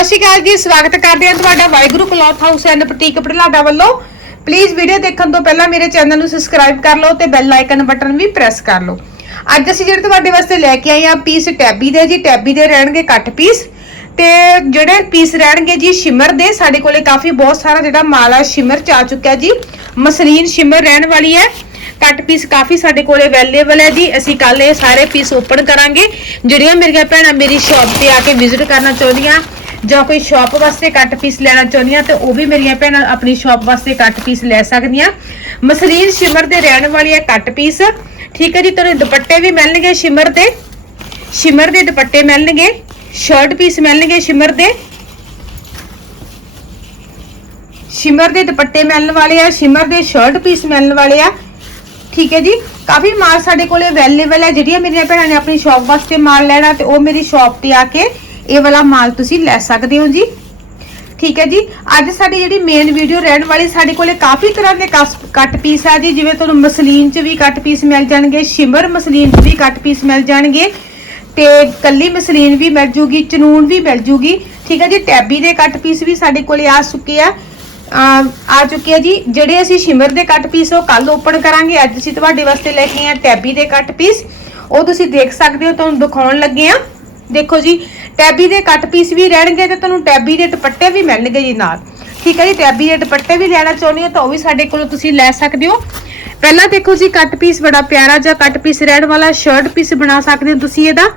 ਸਤਿ ਸ਼੍ਰੀ ਅਕਾਲ ਜੀ, ਸਵਾਗਤ ਕਰਦੇ ਹਾਂ ਤੁਹਾਡਾ Waheguru cloth house and boutique Patlada ਵੱਲੋਂ। ਪਲੀਜ਼ ਵੀਡੀਓ ਦੇਖਣ ਤੋਂ ਪਹਿਲਾਂ ਮੇਰੇ ਚੈਨਲ ਨੂੰ ਸਬਸਕ੍ਰਾਈਬ ਕਰ ਲਓ ਤੇ ਬੈਲ ਆਈਕਨ ਬਟਨ ਵੀ ਪ੍ਰੈਸ ਕਰ ਲਓ। ਅੱਜ ਅਸੀਂ ਜਿਹੜੇ ਤੁਹਾਡੇ ਵਾਸਤੇ ਲੈ ਕੇ ਆਏ ਆ ਪੀਸ ਟੈਬੀ ਦੇ ਜੀ ਟੈਬੀ ਦੇ ਰਹਿਣਗੇ ਕੱਟ ਪੀਸ ਤੇ ਜਿਹੜੇ ਪੀਸ ਰਹਿਣਗੇ ਜੀ ਸ਼ਿਮਰ ਦੇ, ਸਾਡੇ ਕੋਲੇ ਕਾਫੀ ਬਹੁਤ ਸਾਰਾ ਜਿਹੜਾ ਮਾਲਾ ਸ਼ਿਮਰ ਚ ਆ ਚੁੱਕਿਆ ਜੀ। ਮਸਲੀਨ ਸ਼ਿਮਰ ਰਹਿਣ ਵਾਲੀ ਹੈ। ਕੱਟ ਪੀਸ ਕਾਫੀ ਸਾਡੇ ਕੋਲੇ ਅਵੇਲੇਬਲ ਹੈ ਜੀ। ਅਸੀਂ ਕੱਲ ਇਹ ਸਾਰੇ ਪੀਸ ਓਪਨ ਕਰਾਂਗੇ। ਜਿਹੜੀਆਂ ਮੇਰੀਆਂ ਭੈਣਾਂ ਮੇਰੀ ਸ਼ਾਪ ਤੇ ਆ ਕੇ ਵਿਜ਼ਿਟ ਕਰਨਾ ਚਾਹੁੰਦੀਆਂ ਜਾਂ ਕੋਈ ਸ਼ਾਪ ਵਾਸਤੇ ਕੱਟ ਪੀਸ ਲੈਣਾ ਚਾਹੁੰਦੀਆਂ ਤੇ ਉਹ ਵੀ ਮੇਰੀਆਂ ਭੈਣਾਂ ਆਪਣੀ ਸ਼ਾਪ ਵਾਸਤੇ ਕੱਟ ਪੀਸ ਲੈ ਸਕਦੀਆਂ। ਮਸਲੀਨ ਸ਼ਿਮਰ ਦੇ ਰਹਿਣ ਵਾਲੀ ਹੈ ਕੱਟ ਪੀਸ ਠੀਕ ਹੈ ਜੀ, ਤੁਹਾਨੂੰ ਦੁਪੱਟੇ ਵੀ ਮਿਲਣਗੇ ਸ਼ਿਮਰ ਦੇ। ਸ਼ਿਮਰ ਦੇ ਦੁਪੱਟੇ ਮਿਲਣਗੇ ਸ਼ਰਟ ਪੀਸ ਮਿਲਣਗੇ ਸ਼ਿਮਰ ਦੇ। ਸ਼ਿਮਰ ਦੇ ਦੁਪੱਟੇ ਮਿਲਣ ਵਾਲੇ ਆ, ਸ਼ਿਮਰ ਦੇ ਸ਼ਰਟ ਪੀਸ ਮਿਲਣ ਵਾਲੇ ਆ। ਠੀਕ ਹੈ ਜੀ, ਕਾਫੀ ਮਾਲ ਸਾਡੇ ਕੋਲੇ ਅਵੇਲੇਬਲ ਹੈ, ਜਿਹੜੀਆਂ ਮੇਰੀਆਂ ਭੈਣਾਂ ਨੇ ਆਪਣੀ ਸ਼ਾਪ ਵਾਸਤੇ ਮਾਲ ਲੈਣਾ, ਤੇ ਉਹ ਮੇਰੀ ਸ਼ਾਪ ਤੇ ਆ ਕੇ ਇਹ ਵਾਲਾ ਮਾਲ ਤੁਸੀਂ ਲੈ ਸਕਦੇ ਹੋ ਜੀ। ਠੀਕ ਹੈ ਜੀ। ਅੱਜ ਸਾਡੀ ਜਿਹੜੀ ਮੇਨ ਵੀਡੀਓ ਰਹਿਣ ਵਾਲੀ ਸਾਡੇ ਕੋਲੇ ਕਾਫੀ ਤਰ੍ਹਾਂ ਦੇ ਕਸ- ਕੱਟ ਪੀਸ ਆ ਜੀ। ਜਿਵੇਂ ਤੁਹਾਨੂੰ ਮਸਲੀਨ ਚ ਵੀ ਕੱਟ ਪੀਸ ਮਿਲ ਜਾਣਗੇ ਸ਼ਿਮਰ ਮਸਲੀਨ ਚ ਵੀ ਕੱਟ ਪੀਸ ਮਿਲ ਜਾਣਗੇ ਤੇ ਕੱਲੀ ਮਸਲੀਨ ਵੀ ਮਿਲ ਜੂਗੀ, ਚਨੂਨ ਵੀ ਮਿਲ ਜੂਗੀ। ਠੀਕ ਹੈ ਜੀ। ਟੈਬੀ ਦੇ ਕੱਟ ਪੀਸ ਵੀ ਸਾਡੇ ਕੋਲੇ ਆ ਚੁੱਕੇ ਆ। ਆ ਚੁੱਕੇ ਆ ਜੀ। ਜਿਹੜੇ ਅਸੀਂ ਸ਼ਿਮਰ ਦੇ ਕੱਟ ਪੀਸ ਉਹ ਕੱਲ ਓਪਨ ਕਰਾਂਗੇ। ਅੱਜ ਅਸੀਂ ਤੁਹਾਡੇ ਵਾਸਤੇ ਲੈ ਕੇ ਆਏ ਆ ਟੈਬੀ ਦੇ ਕੱਟ ਪੀਸ ਉਹ ਤੁਸੀਂ ਦੇਖ ਸਕਦੇ ਹੋ, ਤੁਹਾਨੂੰ ਦਿਖਾਉਣ ਲੱਗੇ ਆ। ਦੇਖੋ ਜੀ ਟੈਬੀ ਦੇ ਕੱਟ ਪੀਸ ਵੀ ਰਹਿਣਗੇ ਤੇ ਤੁਹਾਨੂੰ ਟੈਬੀ ਦੇ ਦੁਪੱਟੇ ਵੀ ਮਿਲਣਗੇ ਜੀ ਨਾਲ। ਠੀਕ ਹੈ ਜੀ, ਟੈਬੀ ਦੇ ਦੁਪੱਟੇ ਵੀ ਲੈਣਾ ਚਾਹੁੰਦੇ ਹੋ ਤਾਂ ਉਹ ਵੀ ਸਾਡੇ ਕੋਲੋਂ ਤੁਸੀਂ ਲੈ ਸਕਦੇ ਹੋ। ਪਹਿਲਾਂ ਦੇਖੋ ਜੀ, ਕੱਟ ਪੀਸ ਬੜਾ ਪਿਆਰਾ ਜਿਹਾ ਕੱਟ ਪੀਸ ਰਹਿਣ ਵਾਲਾ ਸ਼ਰਟ ਪੀਸ ਬਣਾ ਸਕਦੇ ਹੋ ਤੁਸੀਂ ਇਹਦਾ।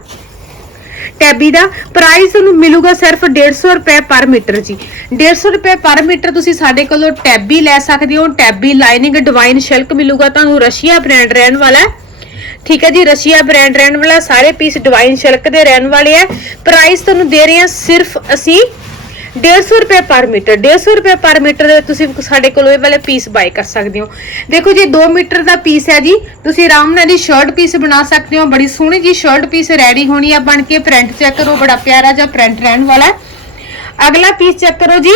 ਟੈਬੀ ਦਾ ਪ੍ਰਾਈਸ ਤੁਹਾਨੂੰ ਮਿਲੂਗਾ ਸਿਰਫ 150 ਰੁਪਏ ਪਰ ਮੀਟਰ ਜੀ। 150 ਰੁਪਏ ਪਰ ਮੀਟਰ ਤੁਸੀਂ ਸਾਡੇ ਕੋਲੋਂ ਟੈਬੀ ਲੈ ਸਕਦੇ ਹੋ। ਟੈਬੀ ਲਾਈਨਿੰਗ ਡਿਵਾਈਨ ਸ਼ਿਲਕ ਮਿਲੂਗਾ ਤੁਹਾਨੂੰ, ਰਸ਼ੀਆ ਬ੍ਰਾਂਡ ਰਹਿਣ ਵਾਲਾ ਹੈ। ਠੀਕ ਹੈ ਜੀ, ਰਸ਼ੀਆ ਬ੍ਰਾਂਡ ਰਹਿਣ ਵਾਲਾ, ਸਾਰੇ ਪੀਸ ਡਿਵਾਈਨ ਸ਼ਿਲਕ ਦੇ ਰਹਿਣ ਵਾਲੇ ਆ। ਪ੍ਰਾਈਸ ਤੁਹਾਨੂੰ ਦੇ ਰਹੇ ਹਾਂ ਸਿਰਫ ਅਸੀਂ 150 ਰੁਪਏ ਪਰ ਮੀਟਰ 150 ਰੁਪਏ ਪਰ ਮੀਟਰ ਦੇ ਤੁਸੀਂ ਸਾਡੇ ਕੋਲੋਂ ਇਹ ਵਾਲੇ ਪੀਸ ਬਾਈ ਕਰ ਸਕਦੇ ਹੋ। ਦੇਖੋ ਜੀ 2 ਮੀਟਰ ਦਾ ਪੀਸ ਹੈ ਜੀ, ਤੁਸੀਂ ਆਰਾਮ ਨਾਲ ਦੀ ਸ਼ਰਟ ਪੀਸ ਬਣਾ ਸਕਦੇ ਹੋ। ਬੜੀ ਸੋਹਣੀ ਜੀ ਸ਼ਰਟ ਪੀਸ ਰੈਡੀ ਹੋਣੀ ਆ ਬਣ ਕੇ ਪ੍ਰਿੰਟ ਚੈੱਕ ਕਰੋ, ਬੜਾ ਪਿਆਰਾ ਜਿਹਾ ਪ੍ਰਿੰਟ ਰਹਿਣ ਵਾਲਾ ਅਗਲਾ ਪੀਸ ਚੈੱਕ ਕਰੋ ਜੀ।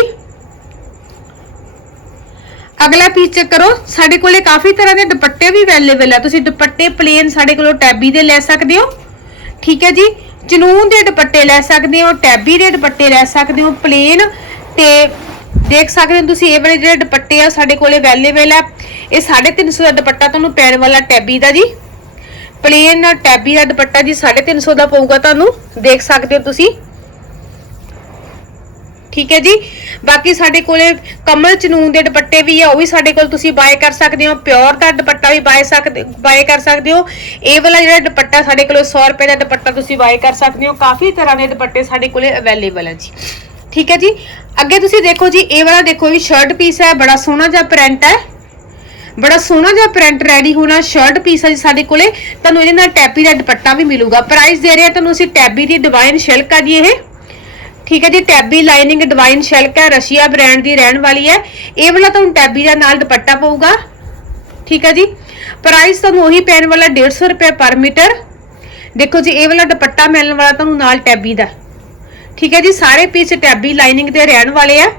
ਅਗਲਾ ਪੀਸ ਚੈੱਕ ਕਰੋ। ਸਾਡੇ ਕੋਲੇ ਕਾਫੀ ਤਰ੍ਹਾਂ ਦੇ ਦੁਪੱਟੇ ਵੀ ਅਵੇਲੇਬਲ ਆ। ਤੁਸੀਂ ਦੁਪੱਟੇ ਪਲੇਨ ਸਾਡੇ ਕੋਲੋਂ ਟੈਬੀ ਦੇ ਲੈ ਸਕਦੇ ਹੋ। ਠੀਕ ਹੈ ਜੀ? ਜਨੂਨ ਦੇ ਦੁਪੱਟੇ ਲੈ ਸਕਦੇ ਹੋ ਟੈਬੀ ਦੇ ਦੁਪੱਟੇ ਲੈ ਸਕਦੇ ਹੋ ਪਲੇਨ ਤੇ ਦੇਖ ਸਕਦੇ ਹੋ ਤੁਸੀਂ ਇਹ ਵਾਲੇ ਜਿਹੜੇ ਦੁਪੱਟੇ ਆ ਸਾਡੇ ਕੋਲੇ ਅਵੇਲੇਬਲ ਆ। ਇਹ 350 ਦਾ ਦੁਪੱਟਾ ਤੁਹਾਨੂੰ ਪੈਣ ਵਾਲਾ ਟੈਬੀ ਦਾ ਜੀ। ਪਲੇਨ ਟੈਬੀ ਦਾ ਦੁਪੱਟਾ ਜੀ 350 ਦਾ ਪਊਗਾ ਤੁਹਾਨੂੰ। ਦੇਖ ਸਕਦੇ ਹੋ ਤੁਸੀਂ। ਠੀਕ ਹੈ ਜੀ? ਬਾਕੀ ਸਾਡੇ ਕੋਲੇ ਕਮਲ ਚਨੂਨ ਦੇ ਦੁਪੱਟੇ ਵੀ ਆ, ਉਹ ਵੀ ਸਾਡੇ ਕੋਲ ਤੁਸੀਂ ਬਾਏ ਕਰ ਸਕਦੇ ਹੋ। ਪਿਓਰ ਦਾ ਦੁਪੱਟਾ ਵੀ ਬਾਏ ਸਕਦੇ ਬਾਏ ਕਰ ਸਕਦੇ ਹੋ। ਇਹ ਵਾਲਾ ਜਿਹੜਾ ਦੁਪੱਟਾ ਸਾਡੇ ਕੋਲ 100 ਰੁਪਏ ਦਾ ਦੁਪੱਟਾ ਤੁਸੀਂ ਬਾਏ ਕਰ ਸਕਦੇ ਹੋ। ਕਾਫੀ ਤਰ੍ਹਾਂ ਦੇ ਦੁਪੱਟੇ ਸਾਡੇ ਕੋਲੇ ਅਵੇਲੇਬਲ ਹੈ ਜੀ। ਠੀਕ ਹੈ ਜੀ? ਅੱਗੇ ਤੁਸੀਂ ਦੇਖੋ ਜੀ, ਇਹ ਵਾਲਾ ਦੇਖੋ ਜੀ ਸ਼ਰਟ ਪੀਸ ਹੈ, ਬੜਾ ਸੋਹਣਾ ਜਿਹਾ ਪ੍ਰਿੰਟ ਹੈ। ਬੜਾ ਸੋਹਣਾ ਜਿਹਾ ਪ੍ਰਿੰਟ ਰੈਡੀ ਹੋਣਾ ਸ਼ਰਟ ਪੀਸ ਹੈ ਜੀ ਸਾਡੇ ਕੋਲੇ। ਤੁਹਾਨੂੰ ਇਹਦੇ ਨਾਲ ਟੈਪੀ ਦਾ ਦੁਪੱਟਾ ਵੀ ਮਿਲੂਗਾ। ਪ੍ਰਾਈਸ ਦੇ ਰਹੇ ਹਾਂ ਤੁਹਾਨੂੰ ਅਸੀਂ ਟੈਬੀ ਦੀ ਡਿਵਾਈਨ ਸ਼ਿਲਕ ਆ ਜੀ ਇਹ। ਠੀਕ ਹੈ ਜੀ, ਟੈਬੀ ਲਾਈਨਿੰਗ ਡਿਵਾਈਨ ਸ਼ੈਲਕ ਹੈ, ਰਸ਼ੀਆ ਬ੍ਰਾਂਡ ਦੀ ਰਹਿਣ ਵਾਲੀ ਹੈ। ਇਹ ਵਾਲਾ ਤੁਹਾਨੂੰ ਟੈਬੀ ਦਾ ਨਾਲ ਦੁਪੱਟਾ ਪਊਗਾ। ਠੀਕ ਹੈ ਜੀ ਪ੍ਰਾਈਸ ਤੁਹਾਨੂੰ ਉਹੀ ਪੈਣ ਵਾਲਾ 150 ਰੁਪਏ ਪਰ ਮੀਟਰ। ਦੇਖੋ ਜੀ, ਇਹ ਵਾਲਾ ਦੁਪੱਟਾ ਮਿਲਣ ਵਾਲਾ ਤੁਹਾਨੂੰ ਨਾਲ ਟੈਬੀ ਦਾ। ਠੀਕ ਹੈ ਜੀ, ਸਾਰੇ ਪੀਸ ਟੈਬੀ ਲਾਈਨਿੰਗ ਦੇ ਰਹਿਣ ਵਾਲੇ ਆ।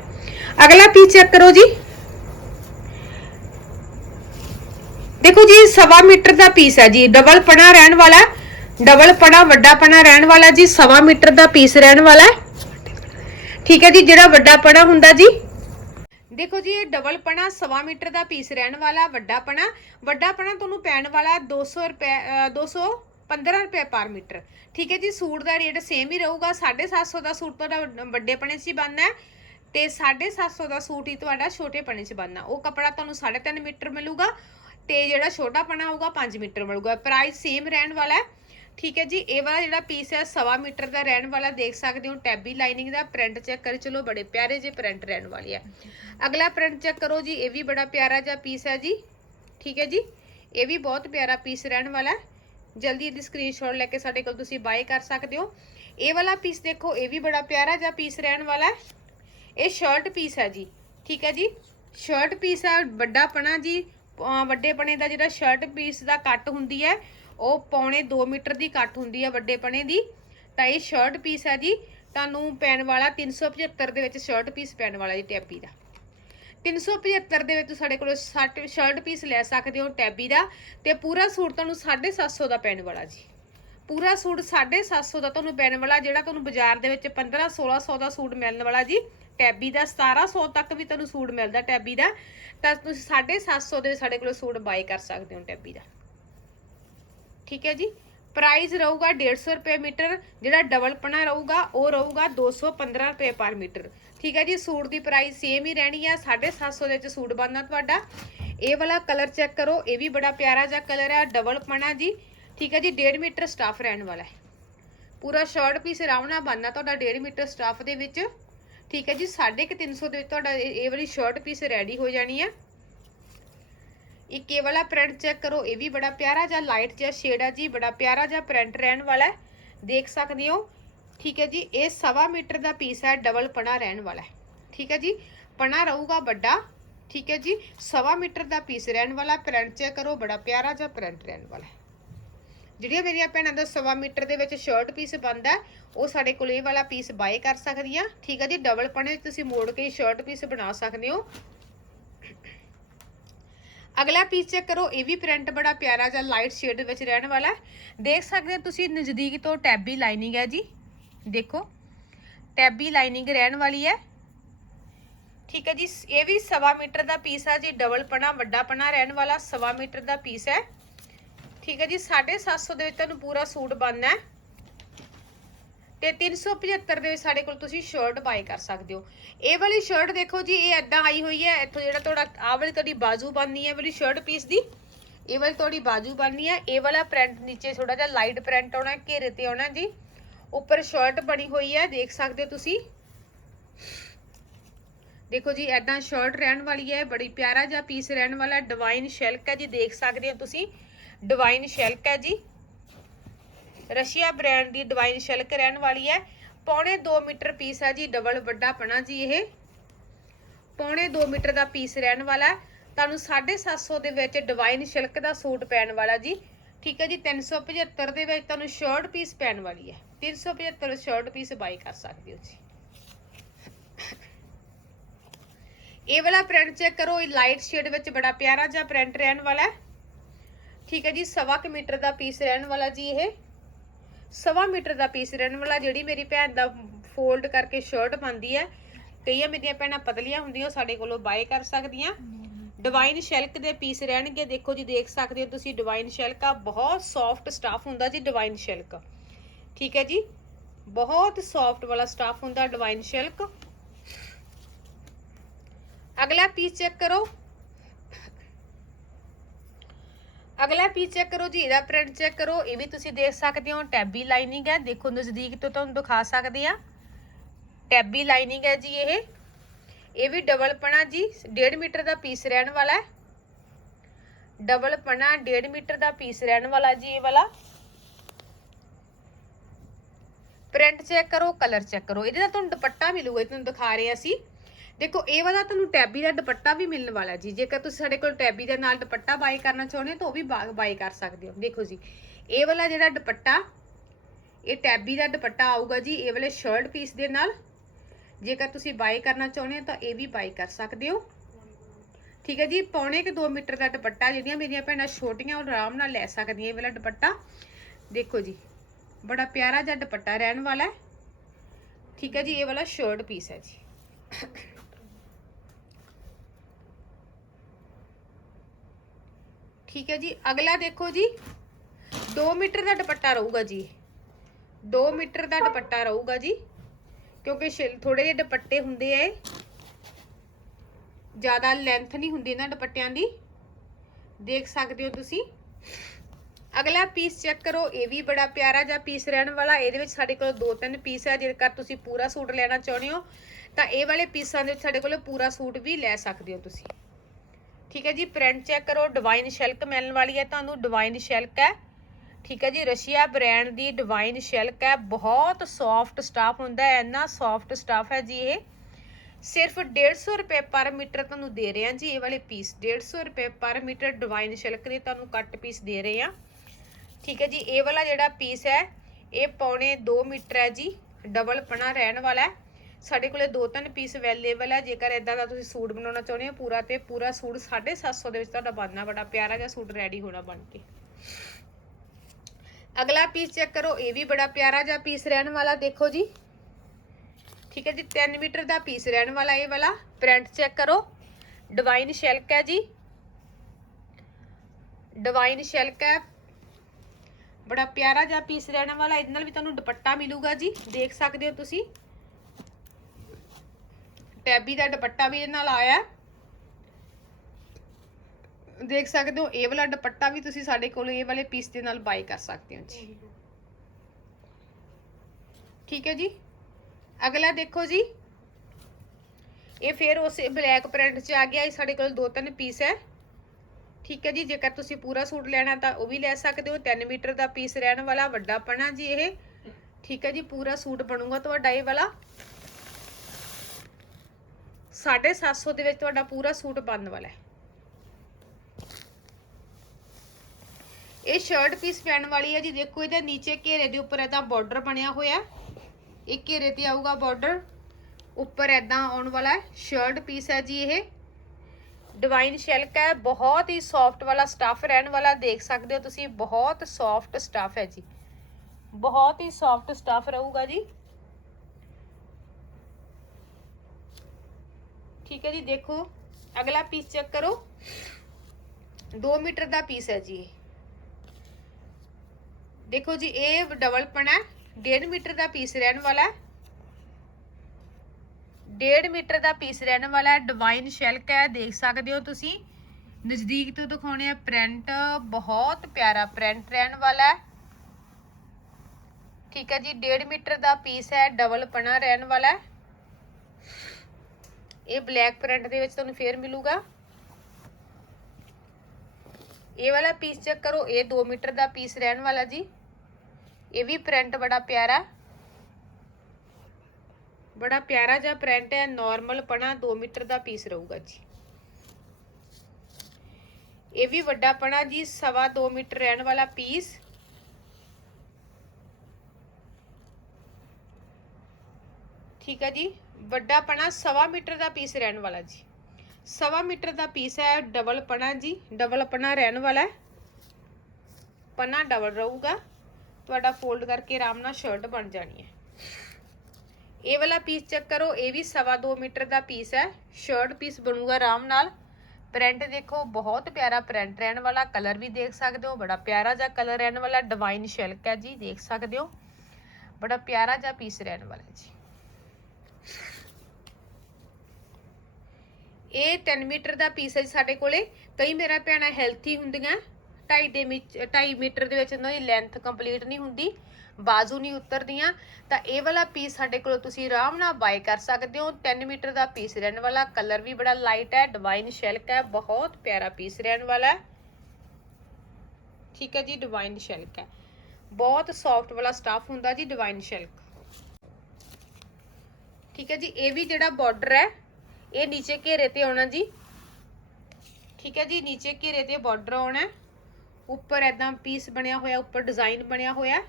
ਅਗਲਾ ਪੀਸ ਚੈੱਕ ਕਰੋ ਜੀ। ਦੇਖੋ ਜੀ, ਸਵਾ ਮੀਟਰ ਦਾ ਪੀਸ ਹੈ ਜੀ ਡਬਲ ਪਣਾ ਰਹਿਣ ਵਾਲਾ ਡਬਲ ਪਣਾ ਵੱਡਾ ਪਣਾ ਰਹਿਣ ਵਾਲਾ ਜੀ, ਸਵਾ ਮੀਟਰ ਦਾ ਪੀਸ ਰਹਿਣ ਵਾਲਾ। ਹੈ ਠੀਕ ਹੈ ਜੀ ਜਿਹੜਾ ਵੱਡਾ ਪਣਾ ਹੁੰਦਾ ਜੀ। ਦੇਖੋ ਜੀ ਇਹ ਡਬਲ ਪਣਾ ਸਵਾ ਮੀਟਰ ਦਾ ਪੀਸ ਰਹਿਣ ਵਾਲਾ ਵੱਡਾ ਪਣਾ ਵੱਡਾ ਪਣਾ ਤੁਹਾਨੂੰ ਪੈਣ ਵਾਲਾ 200 ਰੁਪਏ ਅ, 215 ਰੁਪਏ ਪਰ ਮੀਟਰ। ਠੀਕ ਹੈ ਜੀ ਸੂਟ ਦਾ ਰੇਟ ਸੇਮ ਹੀ ਰਹੂਗਾ। 750 ਦਾ ਸੂਟ ਤੁਹਾਡਾ ਵੱਡੇ ਪਣੇ 'ਚ ਹੀ ਬਣਨਾ ਹੈ ਤੇ 750 ਦਾ ਸੂਟ ਹੀ ਤੁਹਾਡਾ ਛੋਟੇ ਪਣੇ 'ਚ ਬਣਨਾ। ਉਹ ਕਪੜਾ ਤੁਹਾਨੂੰ 3.5 ਮੀਟਰ ਮਿਲੂਗਾ ਤੇ ਜਿਹੜਾ ਛੋਟਾ ਪਣਾ ਹੋਊਗਾ 5 ਮੀਟਰ ਮਿਲੂਗਾ। ਪ੍ਰਾਈਸ ਸੇਮ ਰਹਿਣ ਵਾਲਾ ਹੈ। ਠੀਕ ਹੈ ਜੀ, ਇਹ ਵਾਲਾ ਜਿਹੜਾ ਪੀਸ ਹੈ, ਸਵਾ ਮੀਟਰ ਦਾ ਰਹਿਣ ਵਾਲਾ ਦੇਖ ਸਕਦੇ ਹੋ, ਟੈਬੀ ਲਾਈਨਿੰਗ ਦਾ ਪ੍ਰਿੰਟ ਚੈੱਕ ਕਰ, ਚਲੋ ਬੜੇ ਪਿਆਰੇ ਜਿਹੇ ਪ੍ਰਿੰਟ ਰਹਿਣ ਵਾਲੇ ਆ ਅਗਲਾ ਪ੍ਰਿੰਟ ਚੈੱਕ ਕਰੋ ਜੀ, ਇਹ ਵੀ ਬੜਾ ਪਿਆਰਾ ਜਿਹਾ ਪੀਸ ਹੈ ਜੀ। ਠੀਕ ਹੈ ਜੀ, ਇਹ ਵੀ ਬਹੁਤ ਪਿਆਰਾ ਪੀਸ ਰਹਿਣ ਵਾਲਾ ਜਲਦੀ ਇਹਦੀ ਸਕਰੀਨਸ਼ਾਟ ਲੈ ਕੇ ਸਾਡੇ ਕੋਲ ਤੁਸੀਂ ਬਾਏ ਕਰ ਸਕਦੇ ਹੋ। ਇਹ ਵਾਲਾ ਪੀਸ ਦੇਖੋ, ਇਹ ਵੀ ਬੜਾ ਪਿਆਰਾ ਜਿਹਾ ਪੀਸ ਰਹਿਣ ਵਾਲਾ ਇਹ ਸ਼ਰਟ ਪੀਸ ਹੈ ਜੀ। ਠੀਕ ਹੈ ਜੀ ਸ਼ਰਟ ਪੀਸ ਹੈ, ਵੱਡਾ ਪਣਾ ਜੀ, ਅਹ ਵੱਡੇ ਪਣੇ ਦਾ ਜਿਹੜਾ ਸ਼ਰਟ ਪੀਸ ਦਾ ਕੱਟ ਹੁੰਦੀ ਹੈ ਉਹ ਪੌਣੇ 2 ਮੀਟਰ ਦੀ ਕੱਟ ਹੁੰਦੀ ਆ ਵੱਡੇ ਪਣੇ ਦੀ, ਤਾਂ ਇਹ ਸ਼ਰਟ ਪੀਸ ਹੈ ਜੀ। ਤੁਹਾਨੂੰ ਪੈਣ ਵਾਲਾ 375 ਦੇ ਵਿੱਚ ਸ਼ਰਟ ਪੀਸ ਪੈਣ ਵਾਲਾ ਜੀ ਟੈਬੀ ਦਾ। 375 ਦੇ ਵਿੱਚ ਸਾਡੇ ਕੋਲ ਸ਼ਰਟ ਪੀਸ ਲੈ ਸਕਦੇ ਹੋ ਟੈਬੀ ਦਾ ਤੇ ਪੂਰਾ ਸੂਟ ਤੁਹਾਨੂੰ 750 ਦਾ ਪੈਣ ਵਾਲਾ ਜੀ। ਪੂਰਾ ਸੂਟ 750 ਦਾ ਤੁਹਾਨੂੰ ਪੈਣ ਵਾਲਾ, ਜਿਹੜਾ ਤੁਹਾਨੂੰ ਬਾਜ਼ਾਰ ਦੇ ਵਿੱਚ 15 1600 ਦਾ ਸੂਟ ਮਿਲਣ ਵਾਲਾ ਜੀ, ਟੈਬੀ ਦਾ 1700 ਤੱਕ ਵੀ ਤੁਹਾਨੂੰ ਸੂਟ ਮਿਲਦਾ ਟੈਬੀ ਦਾ, ਤਾਂ ਤੁਸੀਂ 750 ਦੇ ਸਾਡੇ ਕੋਲ ਸੂਟ ਬਾਈ ਕਰ ਸਕਦੇ ਹੋ ਟੈਬੀ ਦਾ। ਠੀਕ ਹੈ ਜੀ। ਪ੍ਰਾਈਸ ਰਹੂਗਾ 150 ਰੁਪਏ ਮੀਟਰ, ਜਿਹੜਾ ਡਬਲ ਪਣਾ ਰਹੂਗਾ, ਉਹ ਰਹੂਗਾ 215 ਰੁਪਏ ਪਰ ਮੀਟਰ। ਠੀਕ ਹੈ ਜੀ, ਸੂਟ ਦੀ ਪ੍ਰਾਈਸ ਸੇਮ ਹੀ ਰਹਿਣੀ ਆ 750 ਦੇ ਵਿੱਚ ਸੂਟ ਬਣਨਾ ਤੁਹਾਡਾ। ਇਹ ਵਾਲਾ ਕਲਰ ਚੈੱਕ ਕਰੋ, ਇਹ ਵੀ ਬੜਾ ਪਿਆਰਾ ਜਿਹਾ ਕਲਰ ਹੈ ਡਬਲ ਪਣਾ ਜੀ। ਠੀਕ ਹੈ ਜੀ 1.5 ਮੀਟਰ ਸਟਾਫ ਰਹਿਣ ਵਾਲਾ ਹੈ। ਪੂਰਾ ਸ਼ਾਰਟ ਪੀਸ ਰਾਵਣਾ ਬਣਨਾ ਤੁਹਾਡਾ 1.5 ਮੀਟਰ ਸਟਾਫ ਦੇ ਵਿੱਚ। ਠੀਕ ਹੈ ਜੀ 350 ਦੇ ਵਿੱਚ ਤੁਹਾਡਾ ਇਹ ਇਹ ਵਾਲੀ ਸ਼ਾਰਟ ਪੀਸ ਰੈਡੀ ਹੋ ਜਾਣੀ ਆ। ਇੱਕ ਇਹ ਵਾਲਾ ਪ੍ਰਿੰਟ ਚੈੱਕ ਕਰੋ, ਇਹ ਵੀ ਬੜਾ ਪਿਆਰਾ ਜਿਹਾ ਲਾਈਟ ਜਿਹਾ ਸ਼ੇਡ ਹੈ ਜੀ, ਬੜਾ ਪਿਆਰਾ ਜਿਹਾ ਪ੍ਰਿੰਟ ਰਹਿਣ ਵਾਲਾ ਹੈ। ਦੇਖ ਸਕਦੇ ਹੋ, ਠੀਕ ਹੈ ਜੀ, ਇਹ ਸਵਾ ਮੀਟਰ ਦਾ ਪੀਸ ਹੈ ਡਬਲ ਪਣਾ ਰਹਿਣ ਵਾਲਾ ਹੈ। ਠੀਕ ਹੈ ਜੀ, ਪਣਾ ਰਹੂਗਾ ਵੱਡਾ, ਠੀਕ ਹੈ ਜੀ, ਸਵਾ ਮੀਟਰ ਦਾ ਪੀਸ ਰਹਿਣ ਵਾਲਾ ਪ੍ਰਿੰਟ ਚੈੱਕ ਕਰੋ, ਬੜਾ ਪਿਆਰਾ ਜਿਹਾ ਪ੍ਰਿੰਟ ਰਹਿਣ ਵਾਲਾ ਹੈ। ਜਿਹੜੀਆਂ ਮੇਰੀਆਂ ਭੈਣਾਂ ਦਾ ਸਵਾ ਮੀਟਰ ਦੇ ਵਿੱਚ ਸ਼ਰਟ ਪੀਸ ਬੰਦਾ ਉਹ ਸਾਡੇ ਕੋਲ ਇਹ ਵਾਲਾ ਪੀਸ ਬਾਏ ਕਰ ਸਕਦੀਆਂ। ਠੀਕ ਹੈ ਜੀ ਡਬਲ ਪਣੇ ਤੁਸੀਂ ਮੋੜ ਕੇ ਸ਼ਰਟ ਪੀਸ ਬਣਾ ਸਕਦੇ ਹੋ। ਅਗਲਾ ਪੀਸ ਚੈੱਕ ਕਰੋ, ਇਹ ਵੀ ਪ੍ਰਿੰਟ ਬੜਾ ਪਿਆਰਾ ਜਿਹਾ ਲਾਈਟ ਸ਼ੇਡ ਵਿੱਚ ਰਹਿਣ ਵਾਲਾ ਦੇਖ ਸਕਦੇ ਹੋ ਤੁਸੀਂ ਨਜ਼ਦੀਕ ਤੋਂ ਟੈਬੀ ਲਾਈਨਿੰਗ ਹੈ ਜੀ। ਦੇਖੋ ਟੈਬੀ ਲਾਈਨਿੰਗ ਰਹਿਣ ਵਾਲੀ ਹੈ। ਠੀਕ ਹੈ ਜੀ, ਇਹ ਵੀ ਸਵਾ ਮੀਟਰ ਦਾ ਪੀਸ ਹੈ ਜੀ ਡਬਲ ਪਣਾ, ਵੱਡਾ ਪਣਾ ਰਹਿਣ ਵਾਲਾ ਸਵਾ ਮੀਟਰ ਦਾ ਪੀਸ ਹੈ। ਠੀਕ ਹੈ ਜੀ 750 ਦੇ ਵਿੱਚ ਤੁਹਾਨੂੰ ਪੂਰਾ ਸੂਟ ਬਣਨਾ ਹੈ। ਤੇ 375 ਦੇ ਵਿੱਚ ਸਾਡੇ ਕੋਲ ਤੁਸੀਂ ਸ਼ਰਟ ਬਾਈ ਕਰ ਸਕਦੇ ਹੋ। ਇਹ ਵਾਲੀ ਸ਼ਰਟ ਦੇਖੋ ਜੀ, ਇਹ ਐਦਾਂ ਆਈ ਹੋਈ ਹੈ। ਇੱਥੋਂ ਜਿਹੜਾ ਤੁਹਾਡਾ, ਆਹ ਵਾਲੀ ਤੁਹਾਡੀ ਬਾਜ਼ੂ ਬਣਨੀ ਹੈ ਵਾਲੀ ਸ਼ਰਟ ਪੀਸ ਦੀ। ਇਹ ਵਾਲੀ ਤੁਹਾਡੀ ਬਾਜ਼ੂ ਬਣਨੀ ਹੈ। ਇਹ ਵਾਲਾ ਪ੍ਰਿੰਟ ਨੀਚੇ ਥੋੜਾ ਜਿਹਾ ਲਾਈਟ ਪ੍ਰਿੰਟ ਆਉਣਾ, ਘੇਰੇ ਤੇ ਆਉਣਾ ਜੀ। ਉੱਪਰ ਸ਼ਰਟ ਬਣੀ ਹੋਈ ਹੈ, ਦੇਖ ਸਕਦੇ ਹੋ ਤੁਸੀਂ। ਦੇਖੋ ਜੀ ਐਦਾਂ ਸ਼ਰਟ ਰਹਿਣ ਵਾਲੀ ਹੈ, ਬੜੀ ਪਿਆਰਾ ਜਿਹਾ ਪੀਸ ਰਹਿਣ ਵਾਲਾ ਡਿਵਾਈਨ ਸ਼ੈਲਕ ਹੈ ਜੀ, ਦੇਖ ਸਕਦੇ ਹੋ ਤੁਸੀਂ। ਡਿਵਾਈਨ ਸ਼ੈਲਕ ਹੈ ਜੀ। ਰਸ਼ੀਆ ਬ੍ਰਾਂਡ ਦੀ ਡਿਵਾਈਨ ਸ਼ੈਲਕ ਰਹਿਣ ਵਾਲੀ ਹੈ। ਪੌਣੇ 2 ਮੀਟਰ ਪੀਸ ਹੈ ਜੀ ਡਬਲ ਵੱਡਾ ਪਣਾ ਜੀ ਇਹ। ਪੌਣੇ 2 ਮੀਟਰ ਦਾ ਪੀਸ ਰਹਿਣ ਵਾਲਾ ਹੈ। ਤੁਹਾਨੂੰ 750 ਦੇ ਵਿੱਚ ਡਿਵਾਈਨ ਸ਼ਿਲਕ ਦਾ ਸੂਟ ਪੈਣ ਵਾਲਾ ਜੀ। ਠੀਕ ਹੈ ਜੀ 375 ਦੇ ਵਿੱਚ ਤੁਹਾਨੂੰ ਸ਼ਰਟ ਪੀਸ ਪੈਣ ਵਾਲੀ ਹੈ। 375 ਸ਼ਰਟ ਪੀਸ ਬਾਈ ਕਰ ਸਕਦੇ ਹੋ ਜੀ। ਇਹ ਵਾਲਾ ਪ੍ਰਿੰਟ ਚੈੱਕ ਕਰੋ, ਇਹ ਲਾਈਟ ਸ਼ੇਡ ਵਿੱਚ ਬੜਾ ਪਿਆਰਾ ਜਿਹਾ ਪ੍ਰਿੰਟ ਰਹਿਣ ਵਾਲਾ ਹੈ। ਠੀਕ ਹੈ ਜੀ, ਸਵਾ ਕੁ ਮੀਟਰ ਦਾ ਪੀਸ ਰਹਿਣ ਵਾਲਾ ਜੀ ਇਹ। ਸਵਾ ਮੀਟਰ ਦਾ ਪੀਸ ਰਹਿਣ ਵਾਲਾ, ਜਿਹੜੀ ਮੇਰੀ ਭੈਣ ਦਾ ਫੋਲਡ ਕਰਕੇ ਸ਼ਰਟ ਪਾਉਂਦੀ ਹੈ, ਕਈਆਂ ਮੇਰੀਆਂ ਭੈਣਾਂ ਪਤਲੀਆਂ ਹੁੰਦੀਆਂ, ਉਹ ਸਾਡੇ ਕੋਲੋਂ ਬਾਏ ਕਰ ਸਕਦੀਆਂ। ਡਿਵਾਈਨ ਸ਼ੈਲਕ ਦੇ ਪੀਸ ਰਹਿਣਗੇ। ਦੇਖੋ ਜੀ, ਦੇਖ ਸਕਦੇ ਹੋ ਤੁਸੀਂ ਡਿਵਾਈਨ ਸ਼ੈਲਕ ਆ, ਬਹੁਤ ਸੌਫਟ ਸਟਾਫ ਹੁੰਦਾ ਜੀ ਡਿਵਾਈਨ ਸ਼ੈਲਕ ਠੀਕ ਹੈ ਜੀ? ਬਹੁਤ ਸੌਫਟ ਵਾਲਾ ਸਟਾਫ ਹੁੰਦਾ ਡਿਵਾਈਨ ਸ਼ਿਲਕ ਅਗਲਾ ਪੀਸ ਚੈੱਕ ਕਰੋ। ਅਗਲਾ ਪੀਸ ਚੈੱਕ ਕਰੋ ਜੀ, ਇਹਦਾ ਪ੍ਰਿੰਟ ਚੈੱਕ ਕਰੋ, ਇਹ ਵੀ ਤੁਸੀਂ ਦੇਖ ਸਕਦੇ ਹੋ ਟੈਬੀ ਲਾਈਨਿੰਗ ਹੈ, ਦੇਖੋ ਨਜ਼ਦੀਕ ਤੋਂ ਤੁਹਾਨੂੰ ਦਿਖਾ ਸਕਦੇ ਆ। ਟੈਬੀ ਲਾਈਨਿੰਗ ਹੈ ਜੀ ਇਹ। ਇਹ ਵੀ ਡਬਲ ਪਣਾ ਜੀ 1.5 ਮੀਟਰ ਦਾ ਪੀਸ ਰਹਿਣ ਵਾਲਾ ਹੈ। ਡਬਲ ਪਣਾ 1.5 ਮੀਟਰ ਦਾ ਪੀਸ ਰਹਿਣ ਵਾਲਾ ਜੀ ਇਹ ਵਾਲਾ। ਪ੍ਰਿੰਟ ਚੈੱਕ ਕਰੋ ਕਲਰ ਚੈੱਕ ਕਰੋ। ਇਹਦੇ ਦਾ ਤੁਹਾਨੂੰ ਦੁਪੱਟਾ ਮਿਲੂਗਾ, ਇਹ ਤੁਹਾਨੂੰ ਦਿਖਾ ਰਹੇ ਅਸੀਂ। ਦੇਖੋ, ਇਹ ਵਾਲਾ ਤੁਹਾਨੂੰ ਟੈਬੀ ਦਾ ਦੁਪੱਟਾ ਵੀ ਮਿਲਣ ਵਾਲਾ ਜੀ। ਜੇਕਰ ਤੁਸੀਂ ਸਾਡੇ ਕੋਲ ਟੈਬੀ ਦੇ ਨਾਲ ਦੁਪੱਟਾ ਬਾਈ ਕਰਨਾ ਚਾਹੁੰਦੇ ਹੋ, ਤਾਂ ਉਹ ਵੀ ਬਾਈ ਕਰ ਸਕਦੇ ਹੋ। ਦੇਖੋ ਜੀ, ਇਹ ਵਾਲਾ ਜਿਹੜਾ ਦੁਪੱਟਾ, ਇਹ ਟੈਬੀ ਦਾ ਦੁਪੱਟਾ ਆਊਗਾ ਜੀ, ਇਹ ਵਾਲੇ ਸ਼ਰਟ ਪੀਸ ਦੇ ਨਾਲ। ਜੇਕਰ ਤੁਸੀਂ ਬਾਈ ਕਰਨਾ ਚਾਹੁੰਦੇ ਹੋ, ਤਾਂ ਇਹ ਵੀ ਬਾਈ ਕਰ ਸਕਦੇ ਹੋ। ਠੀਕ ਹੈ ਜੀ, ਪੌਣੇ ਕਿ 2 ਮੀਟਰ ਦਾ ਦੁਪੱਟਾ, ਜਿਹੜੀਆਂ ਮੇਰੀਆਂ ਭੈਣਾਂ ਛੋਟੀਆਂ, ਉਹ ਆਰਾਮ ਨਾਲ ਲੈ ਸਕਦੀਆਂ ਇਹ ਵਾਲਾ ਦੁਪੱਟਾ। ਦੇਖੋ ਜੀ, ਬੜਾ ਪਿਆਰਾ ਜਿਹਾ ਦੁਪੱਟਾ ਰਹਿਣ ਵਾਲਾ ਹੈ। ਠੀਕ ਹੈ ਜੀ, ਇਹ ਵਾਲਾ ਸ਼ਰਟ ਪੀਸ ਹੈ ਜੀ। ਠੀਕ ਹੈ ਜੀ। ਅਗਲਾ ਦੇਖੋ ਜੀ। 2 ਮੀਟਰ ਦਾ ਦੁਪੱਟਾ ਰਹੂਗਾ ਜੀ। 2 ਮੀਟਰ ਦਾ ਦੁਪੱਟਾ ਰਹੂਗਾ ਜੀ। ਕਿਉਂਕਿ ਥੋੜੇ ਜਿਹੇ ਦੁਪੱਟੇ ਹੁੰਦੇ ਆ ਜ਼ਿਆਦਾ ਲੈਂਥ ਨਹੀਂ ਹੁੰਦੀ ਇਹਨਾਂ ਦੁਪੱਟਿਆਂ ਦੀ। ਦੇਖ ਸਕਦੇ ਹੋ ਤੁਸੀਂ। ਅਗਲਾ ਪੀਸ ਚੈੱਕ ਕਰੋ। ਇਹ ਵੀ ਬੜਾ ਪਿਆਰਾ ਜਿਹਾ ਪੀਸ ਰਹਿਣ ਵਾਲਾ। ਇਹਦੇ ਵਿੱਚ ਸਾਡੇ ਕੋਲ ਦੋ ਤਿੰਨ ਪੀਸ ਹੈ ਜੇਕਰ ਤੁਸੀਂ ਪੂਰਾ ਸੂਟ ਲੈਣਾ ਚਾਹੁੰਦੇ ਹੋ, ਤਾਂ ਇਹ ਵਾਲੇ ਪੀਸਾਂ ਦੇ ਵਿੱਚ ਸਾਡੇ ਕੋਲ ਪੂਰਾ ਸੂਟ ਵੀ ਲੈ ਸਕਦੇ ਹੋ ਤੁਸੀਂ। ਠੀਕ ਹੈ ਜੀ ਪ੍ਰਿੰਟ ਚੈੱਕ ਕਰੋ ਡਿਵਾਈਨ ਸ਼ੈਲਕ ਮਿਲਣ ਵਾਲੀ ਹੈ ਤੁਹਾਨੂੰ ਡਿਵਾਈਨ ਸ਼ੈਲਕ ਹੈ। ਠੀਕ ਹੈ ਜੀ, ਰਸ਼ੀਆ ਬ੍ਰਾਂਡ ਦੀ ਡਿਵਾਈਨ ਸ਼ੈਲਕ ਹੈ। ਬਹੁਤ ਸੌਫਟ ਸਟਾਫ ਹੁੰਦਾ ਹੈ, ਇੰਨਾ ਸੌਫਟ ਸਟਾਫ ਹੈ ਜੀ ਇਹ। ਸਿਰਫ 150 ਰੁਪਏ ਪਰ ਮੀਟਰ ਤੁਹਾਨੂੰ ਦੇ ਰਹੇ ਹਾਂ ਜੀ, ਇਹ ਵਾਲੇ ਪੀਸ 150 ਰੁਪਏ ਪਰ ਮੀਟਰ ਡਿਵਾਈਨ ਸ਼ਿਲਕ ਦੇ ਤੁਹਾਨੂੰ ਕੱਟ ਪੀਸ ਦੇ ਰਹੇ ਹਾਂ। ਠੀਕ ਹੈ ਜੀ, ਇਹ ਵਾਲਾ ਜਿਹੜਾ ਪੀਸ ਹੈ, ਇਹ ਪੌਣੇ 2 ਮੀਟਰ ਹੈ ਜੀ ਡਬਲ ਪਣਾ ਰਹਿਣ ਵਾਲਾ ਹੈ। ਸਾਡੇ ਕੋਲੇ ਦੋ ਤਿੰਨ ਪੀਸ ਅਵੇਲੇਬਲ ਹੈ ਜੇਕਰ ਇਦਾਂ ਦਾ ਤੁਸੀਂ ਸੂਟ ਬਣਾਉਣਾ ਚਾਹੁੰਦੇ ਹੋ, ਪੂਰਾ ਤੇ ਪੂਰਾ ਸੂਟ 750 ਦੇ ਵਿੱਚ ਤੁਹਾਡਾ ਬਣਨਾ ਬੜਾ ਪਿਆਰਾ ਜਿਹਾ ਸੂਟ ਰੈਡੀ ਹੋਣਾ ਬਣ ਕੇ। ਅਗਲਾ ਪੀਸ ਚੈੱਕ ਕਰੋ, ਇਹ ਵੀ ਬੜਾ ਪਿਆਰਾ ਜਿਹਾ ਪੀਸ ਰਹਿਣ ਵਾਲਾ, ਦੇਖੋ ਜੀ। ਠੀਕ ਹੈ ਜੀ 3 ਮੀਟਰ ਦਾ ਪੀਸ ਰਹਿਣ ਵਾਲਾ ਇਹ ਵਾਲਾ। ਪ੍ਰਿੰਟ ਚੈੱਕ ਕਰੋ। ਡਿਵਾਈਨ ਸ਼ੈਲਕ ਹੈ ਜੀ। ਡਿਵਾਈਨ ਸ਼ੈਲਕ ਹੈ। ਬੜਾ ਪਿਆਰਾ ਜਿਹਾ ਪੀਸ ਰਹਿਣ ਵਾਲਾ, ਇਹਦੇ ਨਾਲ ਵੀ ਤੁਹਾਨੂੰ ਦੁਪੱਟਾ ਮਿਲੂਗਾ ਜੀ। ਦੇਖ ਸਕਦੇ ਹੋ ਤੁਸੀਂ। ਟੈਬੀ ਦਾ ਦੁਪੱਟਾ ਵੀ ਇਹਦੇ ਨਾਲ ਆਇਆ। ਦੇਖ ਸਕਦੇ ਹੋ, ਇਹ ਵਾਲਾ ਦੁਪੱਟਾ ਵੀ ਤੁਸੀਂ ਸਾਡੇ ਕੋਲ ਇਹ ਵਾਲੇ ਪੀਸ ਦੇ ਨਾਲ ਬਾਈ ਕਰ ਸਕਦੇ ਹੋ ਜੀ। ਠੀਕ ਹੈ ਜੀ? ਅਗਲਾ ਦੇਖੋ ਜੀ। ਇਹ ਫਿਰ ਉਸ ਬਲੈਕ ਪ੍ਰਿੰਟ 'ਚ ਆ ਗਿਆ, ਇਹ ਸਾਡੇ ਕੋਲ ਦੋ ਤਿੰਨ ਪੀਸ ਹੈ। ਠੀਕ ਹੈ ਜੀ, ਜੇਕਰ ਤੁਸੀਂ ਪੂਰਾ ਸੂਟ ਲੈਣਾ ਤਾਂ ਉਹ ਵੀ ਲੈ ਸਕਦੇ ਹੋ। 3 ਮੀਟਰ ਦਾ ਪੀਸ ਰਹਿਣ ਵਾਲਾ, ਵੱਡਾ ਪਣਾ ਜੀ ਇਹ। ਠੀਕ ਹੈ ਜੀ, ਪੂਰਾ ਸੂਟ ਬਣੂਗਾ ਤੁਹਾਡਾ ਇਹ ਵਾਲਾ। 750 ਦੇ ਵਿੱਚ ਤੁਹਾਡਾ ਪੂਰਾ ਸੂਟ ਬਣਨ ਵਾਲਾ ਹੈ। ਇਹ ਸ਼ਰਟ ਪੀਸ ਪੈਣ ਵਾਲੀ ਹੈ ਜੀ। ਦੇਖੋ ਇਹਦੇ ਨੀਚੇ ਘੇਰੇ ਦੇ ਉੱਪਰ ਇਹਦਾ ਬਾਰਡਰ ਬਣਿਆ ਹੋਇਆ ਇਹ ਘੇਰੇ ਤੇ ਆਊਗਾ ਬਾਰਡਰ ਉੱਪਰ ਐਦਾਂ ਆਉਣ ਵਾਲਾ ਸ਼ਰਟ ਪੀਸ ਹੈ ਜੀ ਇਹ। ਡਿਵਾਈਨ ਸ਼ਿਲਕ ਹੈ। ਬਹੁਤ ਹੀ ਸੌਫਟ ਵਾਲਾ ਸਟਫ ਰਹਿਣ ਵਾਲਾ। ਦੇਖ ਸਕਦੇ ਹੋ ਤੁਸੀਂ, ਬਹੁਤ ਸੌਫਟ ਸਟਫ ਹੈ ਜੀ। ਬਹੁਤ ਹੀ ਸੌਫਟ ਸਟਫ ਰਹੂਗਾ ਜੀ। ਠੀਕ ਹੈ ਜੀ, ਦੇਖੋ, ਅਗਲਾ ਪੀਸ ਚੈੱਕ ਕਰੋ। 2 ਮੀਟਰ ਦਾ ਪੀਸ ਹੈ ਜੀ ਦੇਖੋ ਜੀ, ਇਹ ਡਬਲ ਪਣਾ 1.5 ਮੀਟਰ ਦਾ ਪੀਸ ਰਹਿਣ ਵਾਲਾ ਹੈ। 1.5 ਮੀਟਰ ਦਾ ਪੀਸ ਰਹਿਣ ਵਾਲਾ ਹੈ ਡਿਵਾਈਨ ਸ਼ੈਲਕ ਹੈ ਦੇਖ ਸਕਦੇ ਹੋ ਤੁਸੀਂ। ਨਜ਼ਦੀਕ ਤੋਂ ਦਿਖਾਉਣੇ ਆ ਪ੍ਰਿੰਟ ਬਹੁਤ ਪਿਆਰਾ ਪ੍ਰਿੰਟ ਰਹਿਣ ਵਾਲਾ ਹੈ। ਠੀਕ ਹੈ ਜੀ 1.5 ਮੀਟਰ ਦਾ ਪੀਸ ਹੈ ਡਬਲ ਪਣਾ ਰਹਿਣ ਵਾਲਾ ਹੈ। ਇਹ ਬਲੈਕ ਪ੍ਰਿੰਟ ਦੇ ਵਿੱਚ ਤੁਹਾਨੂੰ ਫੇਰ ਮਿਲੂਗਾ। ਇਹ ਵਾਲਾ ਪੀਸ ਚੈੱਕ ਕਰੋ, ਇਹ 2 ਮੀਟਰ ਦਾ ਪੀਸ ਰਹਿਣ ਵਾਲਾ ਜੀ। ਇਹ ਵੀ ਪ੍ਰਿੰਟ ਬੜਾ ਪਿਆਰਾ। ਬੜਾ ਪਿਆਰਾ ਜਿਹਾ ਪ੍ਰਿੰਟ ਹੈ ਨਾਰਮਲ ਪਣਾ 2 ਮੀਟਰ ਦਾ ਪੀਸ ਰਹੂਗਾ ਜੀ। ਇਹ ਵੀ ਵੱਡਾ ਪਣਾ ਜੀ, ਸਵਾ 2 ਮੀਟਰ ਰਹਿਣ ਵਾਲਾ ਪੀਸ ਠੀਕ ਹੈ ਜੀ। ਵੱਡਾ ਪਣਾ ਸਵਾ ਮੀਟਰ ਦਾ ਪੀਸ ਰਹਿਣ ਵਾਲਾ ਜੀ। ਸਵਾ ਮੀਟਰ ਦਾ ਪੀਸ ਹੈ ਡਬਲ ਪਣਾ ਜੀ। ਡਬਲ ਪਣਾ ਰਹਿਣ ਵਾਲਾ ਹੈ। ਪਨਾ ਡਬਲ ਰਹੂਗਾ। ਤੁਹਾਡਾ ਫੋਲਡ ਕਰਕੇ ਆਰਾਮ ਨਾਲ ਸ਼ਰਟ ਬਣ ਜਾਣੀ ਹੈ। ਇਹ ਵਾਲਾ ਪੀਸ ਚੈੱਕ ਕਰੋ, ਇਹ ਵੀ ਸਵਾ 2 ਮੀਟਰ ਦਾ ਪੀਸ ਹੈ। ਸ਼ਰਟ ਪੀਸ ਬਣੂਗਾ ਆਰਾਮ ਨਾਲ। ਪ੍ਰਿੰਟ ਦੇਖੋ, ਬਹੁਤ ਪਿਆਰਾ ਪ੍ਰਿੰਟ ਰਹਿਣ ਵਾਲਾ। ਕਲਰ ਵੀ ਦੇਖ ਸਕਦੇ ਹੋ। ਬੜਾ ਪਿਆਰਾ ਜਿਹਾ ਕਲਰ ਰਹਿਣ ਵਾਲਾ। ਡਿਵਾਈਨ ਸ਼ਿਲਕ ਹੈ ਜੀ, ਦੇਖ ਸਕਦੇ ਹੋ। ਬੜਾ ਪਿਆਰਾ ਜਿਹਾ ਪੀਸ ਰਹਿਣ ਵਾਲਾ ਜੀ। ਇਹ 3 ਮੀਟਰ ਦਾ ਪੀਸ ਹੈ ਜੀ ਸਾਡੇ ਕੋਲੇ। ਕਈ ਮੇਰਾ ਭੈਣਾਂ ਹੈਲਥੀ ਹੁੰਦੀਆਂ। 2.5 ਦੇ ਵਿੱਚ 2.5 ਮੀਟਰ ਦੇ ਵਿੱਚ ਉਹਨਾਂ ਦੀ ਲੈਂਥ ਕੰਪਲੀਟ ਨਹੀਂ ਹੁੰਦੀ। ਬਾਜ਼ੂ ਨਹੀਂ ਉਤਰਦੀਆਂ। ਤਾਂ ਇਹ ਵਾਲਾ ਪੀਸ ਸਾਡੇ ਕੋਲ ਤੁਸੀਂ ਆਰਾਮ ਨਾਲ ਬਾਈ ਕਰ ਸਕਦੇ ਹੋ। 3 ਮੀਟਰ ਦਾ ਪੀਸ ਰਹਿਣ ਵਾਲਾ। ਕਲਰ ਵੀ ਬੜਾ ਲਾਈਟ ਹੈ। ਡਿਵਾਈਨ ਸ਼ੈਲਕ ਹੈ। ਬਹੁਤ ਪਿਆਰਾ ਪੀਸ ਰਹਿਣ ਵਾਲਾ ਠੀਕ ਹੈ ਜੀ ਡਿਵਾਈਨ ਸ਼ੈਲਕ ਹੈ। ਬਹੁਤ ਸੌਫਟ ਵਾਲਾ ਸਟਾਫ ਹੁੰਦਾ ਜੀ ਡਿਵਾਈਨ ਸ਼ੈਲਕ ਠੀਕ ਹੈ ਜੀ, ਇਹ ਵੀ ਜਿਹੜਾ ਬਾਰਡਰ ਹੈ, ਇਹ ਨੀਚੇ ਘੇਰੇ ਤੇ ਆਉਣਾ ਜੀ। ਠੀਕ ਹੈ ਜੀ, ਨੀਚੇ ਘੇਰੇ ਤੇ ਬਾਰਡਰ ਆਉਣਾ ਉੱਪਰ ਐਦਾਂ ਪੀਸ ਬਣਿਆ ਹੋਇਆ, ਉੱਪਰ ਡਿਜ਼ਾਈਨ ਬਣਿਆ ਹੋਇਆ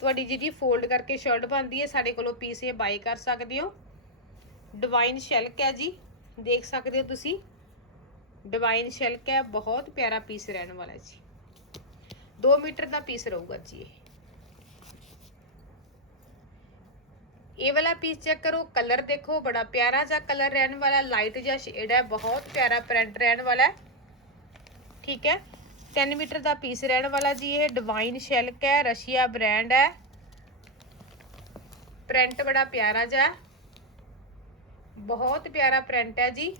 ਤੁਹਾਡੀ ਜਿਹੜੀ ਫੋਲਡ ਕਰਕੇ ਸ਼ਰਟ ਬਣਦੀ ਹੈ, ਸਾਡੇ ਕੋਲੋਂ ਪੀਸ ਇਹ ਬਾਈ ਕਰ ਸਕਦੇ ਹੋ। ਡਿਵਾਈਨ ਸ਼ੈਲਕ ਹੈ ਜੀ, ਦੇਖ ਸਕਦੇ ਹੋ ਤੁਸੀਂ। ਡਿਵਾਈਨ ਸ਼ੈਲਕ ਹੈ, ਬਹੁਤ ਪਿਆਰਾ ਪੀਸ ਰਹਿਣ ਵਾਲਾ ਜੀ। 2 ਮੀਟਰ ਦਾ ਪੀਸ ਰਹੂਗਾ ਜੀ ਇਹ। ਇਹ ਵਾਲਾ ਪੀਸ ਚੈੱਕ ਕਰੋ ਕਲਰ ਦੇਖੋ, ਬੜਾ ਪਿਆਰਾ ਜਿਹਾ ਕਲਰ ਰਹਿਣ ਵਾਲਾ ਲਾਈਟ ਜਿਹਾ ਸ਼ੇਡ ਹੈ, ਬਹੁਤ ਪਿਆਰਾ ਪ੍ਰਿੰਟ ਰਹਿਣ ਵਾਲਾ ਹੈ। ਠੀਕ ਹੈ? 3 ਮੀਟਰ ਦਾ ਪੀਸ ਰਹਿਣ ਵਾਲਾ ਜੀ ਇਹ ਡਿਵਾਈਨ ਸ਼ੈਲਕ ਹੈ, ਰਸ਼ੀਆ ਬ੍ਰਾਂਡ ਹੈ। ਪ੍ਰਿੰਟ ਬੜਾ ਪਿਆਰਾ ਜਿਹਾ ਹੈ। ਬਹੁਤ ਪਿਆਰਾ ਪ੍ਰਿੰਟ ਹੈ ਜੀ।